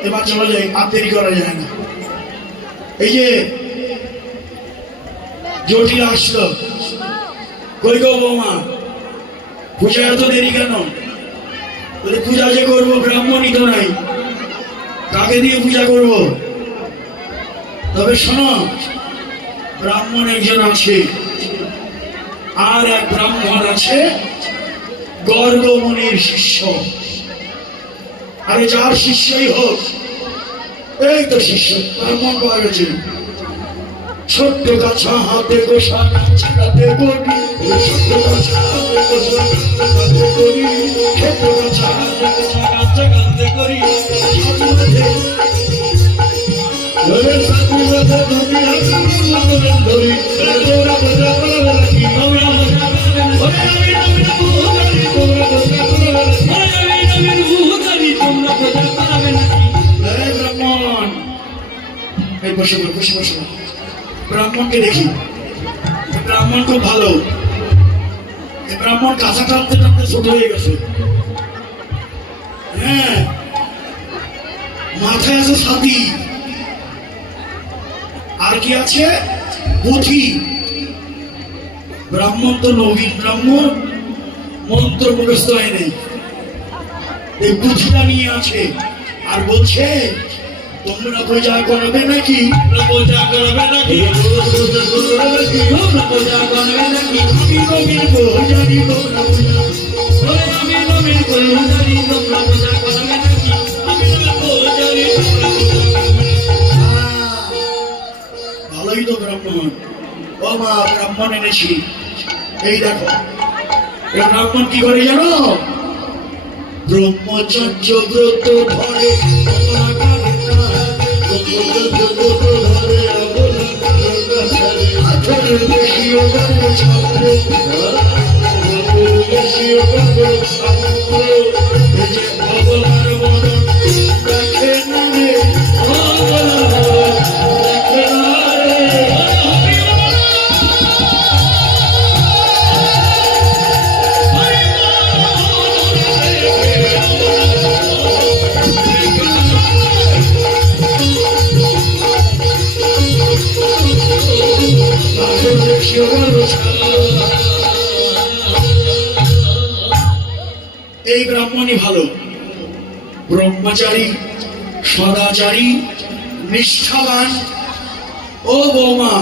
এবার চলে যাই, আর দেরি করা যায় না। এই যে জটিল আসলো, কই গো বৌমা, পূজা এত দেরি কেন? বলে পূজা যে করবো ব্রাহ্মণই তো নাই, কাকে দিয়ে পূজা করব? তবে শোনো, ব্রাহ্মণ একজন আছে, আর এক ব্রাহ্মণ আছে গর্গমুনির শিষ্য। আরে যার শিষ্যই হোক, এই তো শিষ্য ব্রাহ্মণ পাওয়া গেছে। ছোট্ট গাছা হাতে গোসা হাতে করি, ছোট্ট গাছা হাতে গোসা হাতে করি, ছোট্ট গাছা হাতে গোসা হাতে করি, ব্রাহ্মণকে দেখি, ব্রাহ্মণ খুব ভালো। ব্রাহ্মণ কাঁচা টানতে টানতে ছোট হয়ে গেছে। হ্যাঁ, মাথায় আছে ছাতি, আর কি আছে পুঁথি। ব্রাহ্মণ তো নবীন ব্রাহ্মণ, মন্ত্র মুখস্থ হয় নেই, এই পুঁথিটা নিয়ে আছে, আর বলছে তোমরা পূজা করবে নাকি? পূজা করবে নাকি? তোমরা পূজা করবে নাকি? আমি নবীন পূজারি, তোমরা পূজা, আমি নবীন পূজারি, তোমরা পূজা করবে নাকি? আমি নবীন পূজারি, তোমরা পূজা করবে নাকি? ভালোই তো ব্রাহ্মণ। ও মা, ব্রাহ্মণ এনেছি, এই দেখো। এই ব্রাহ্মণ কি করে জানো? ব্রহ্মচর্য ব্রত ধরে, এই ব্রাহ্মণই ভালো, ব্রহ্মচারী, সদাচারী, নিষ্ঠাবান। ও বৌমা,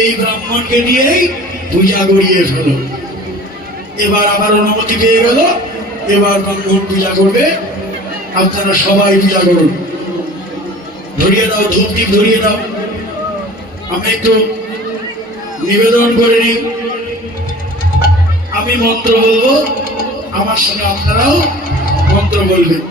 এই ব্রাহ্মণকে দিয়েই পূজা করিয়ে ফেলো। এবার আবার অনুমতি পেয়ে গেল, এবার ব্রাহ্মণ পূজা করবে। আপনারা সবাই পূজা করুন। ধরিয়ে দাও, ধূপদীপ ধরিয়ে দাও। আমি একটু নিবেদন করে নিই। আমি মন্ত্র বলবো, আমার সঙ্গে আপনারাও মন্ত্র বলবেন।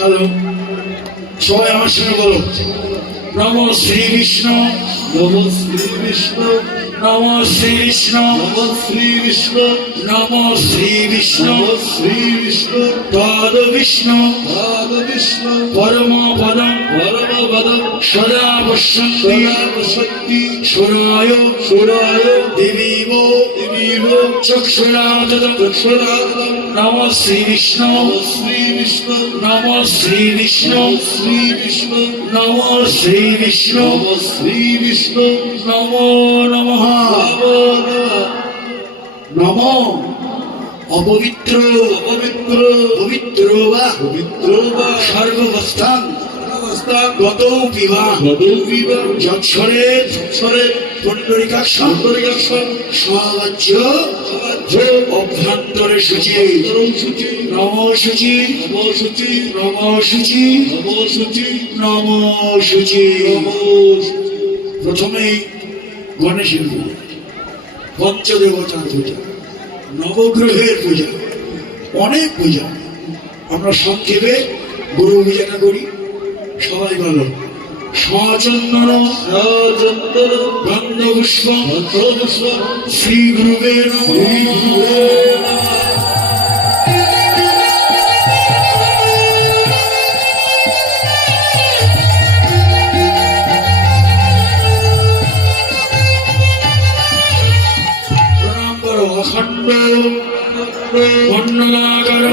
হ্যালো, সবাই আমার সঙ্গে বলো, নম শ্রী বিষ্ণু, নম শ্রী বিষ্ণু, নম শ্রী বিষ্ণু, নম শ্রী বিষ্ণু, নম শ্রী বিষ্ণু, নম শ্রী বিষ্ণু, তদ বিষ্ণু ভাগ বিষ্ণু, পরম পদম পরম পদম, সদা পশ্যন্তি সদা শক্তি, সুরায় সুরায়, দেবীব দেবীব, চক্ষুরাদম। চক্ষুরাদম, নম শ্রী বিষ্ণু, নম শ্রী বিষ্ণু, নম শ্রী বিষ্ণু, নম শ্রী বিষ্ণু, নম শ্রী বিষ্ণু, নম শ্রী বিষ্ণু, নমো নমঃ। নম নম অপবিত্র পবিত্র, পবিত্র বা পবিত্র বা সর্ববস্থান মস্তক গত বিবাহ গদৌবিবা যৎসরে পুণ্ডরিকাক্ষণ স্বরাজ্য অভ্যন্তরে সূচি নম সূচি নম সূচি নম সূচি। প্রথমেই গণেশের পূজা, পঞ্চদেবতার পূজা, নবগ্রহের পূজা, অনেক পূজা। আমরা সংক্ষেপে গুরু পূজাটা করি। সবাই বলো সচন্দন গন্ধপুষ্প শ্রী গুরুবে প্রণাম করো। অখণ্ড বর্ণনাকর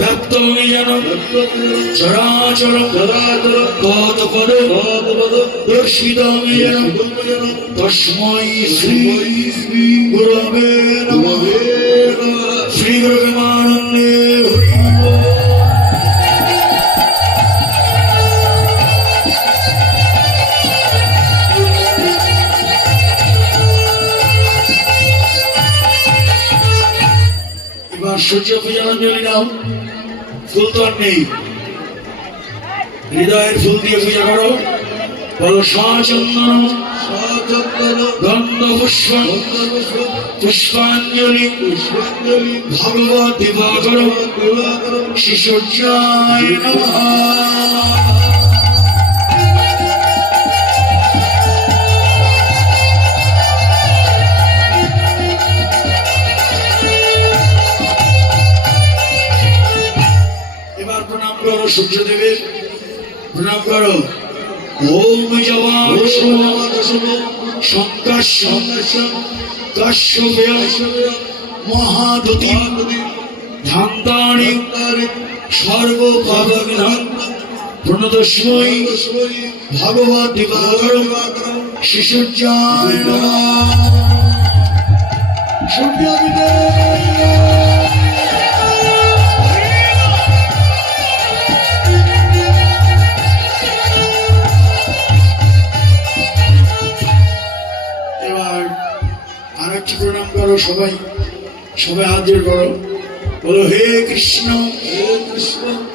ব্যক্ত যেন চরাচর পদ দর্শিত যেন তস্मै শ্রী গুরবে নমঃ। শ্রী গুরুবে মানন্দে হরি বল। এবার সূর্য পূজার অঞ্জলি দাও। ফুল তো আর নেই, হৃদয়ের ফুল দিয়ে পূজা করো। বলো সচন্দন গন্ধ পুষ্প পুষ্পাঞ্জলি ভগবত দিবাকর শ্রী সূর্যায় নমঃ। এবার প্রণাম করো সূর্যদেবের, প্রণাম করো। ওম জবান কাশ্যপেয় মহাদুতি ধান্তানি সর্বপাবঘ্নান প্রণতস্मै ভগবত দিবাকর শ্রী সূর্যায় নমঃ। সূর্যদেব আরেকটি প্রণাম করো। সবাই হাত জোড় করো। বলো হে কৃষ্ণ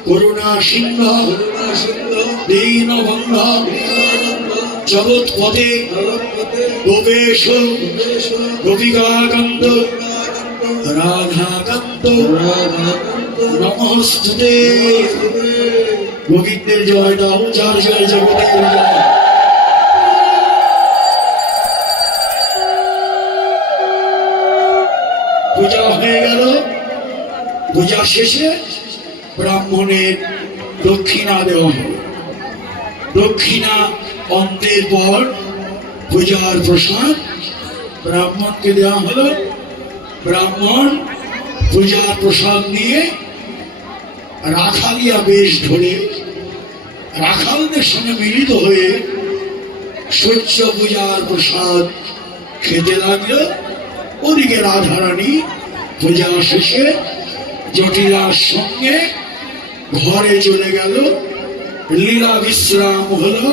করুণা সিংহ দীন বন্ধ জগৎপতে গোপেশ গোপিকাকান্ত রাধাকান্ত নমস্তুতে। গোবিন্দের জয় দাও, যার জয় জগতের জয়। পূজা হয়ে গেল। পূজা শেষে ব্রাহ্মণের দক্ষিণা দেওয়া হল। দক্ষিণা অন্তের পর পূজার প্রসাদ ব্রাহ্মণকে দেওয়া হলো। ব্রাহ্মণ পূজার প্রসাদ নিয়ে রাখালিয়া বেশ ধরে রাখালদের সঙ্গে মিলিত হয়ে সূর্য পূজার প্রসাদ খেতে লাগলো। ওদিকে রাধারানী পূজা শেষে জটিলার সঙ্গে ঘরে চলে গেল। লীলা বিশ্রাম হলো।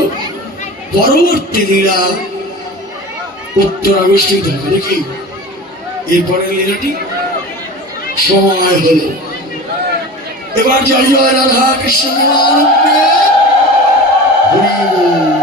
পরবর্তী লীলা উত্তরাগষ্ঠিত দেখি। এরপরে লীলাটি সময় হলো। এবার জয় জয় রাধা কৃষ্ণ।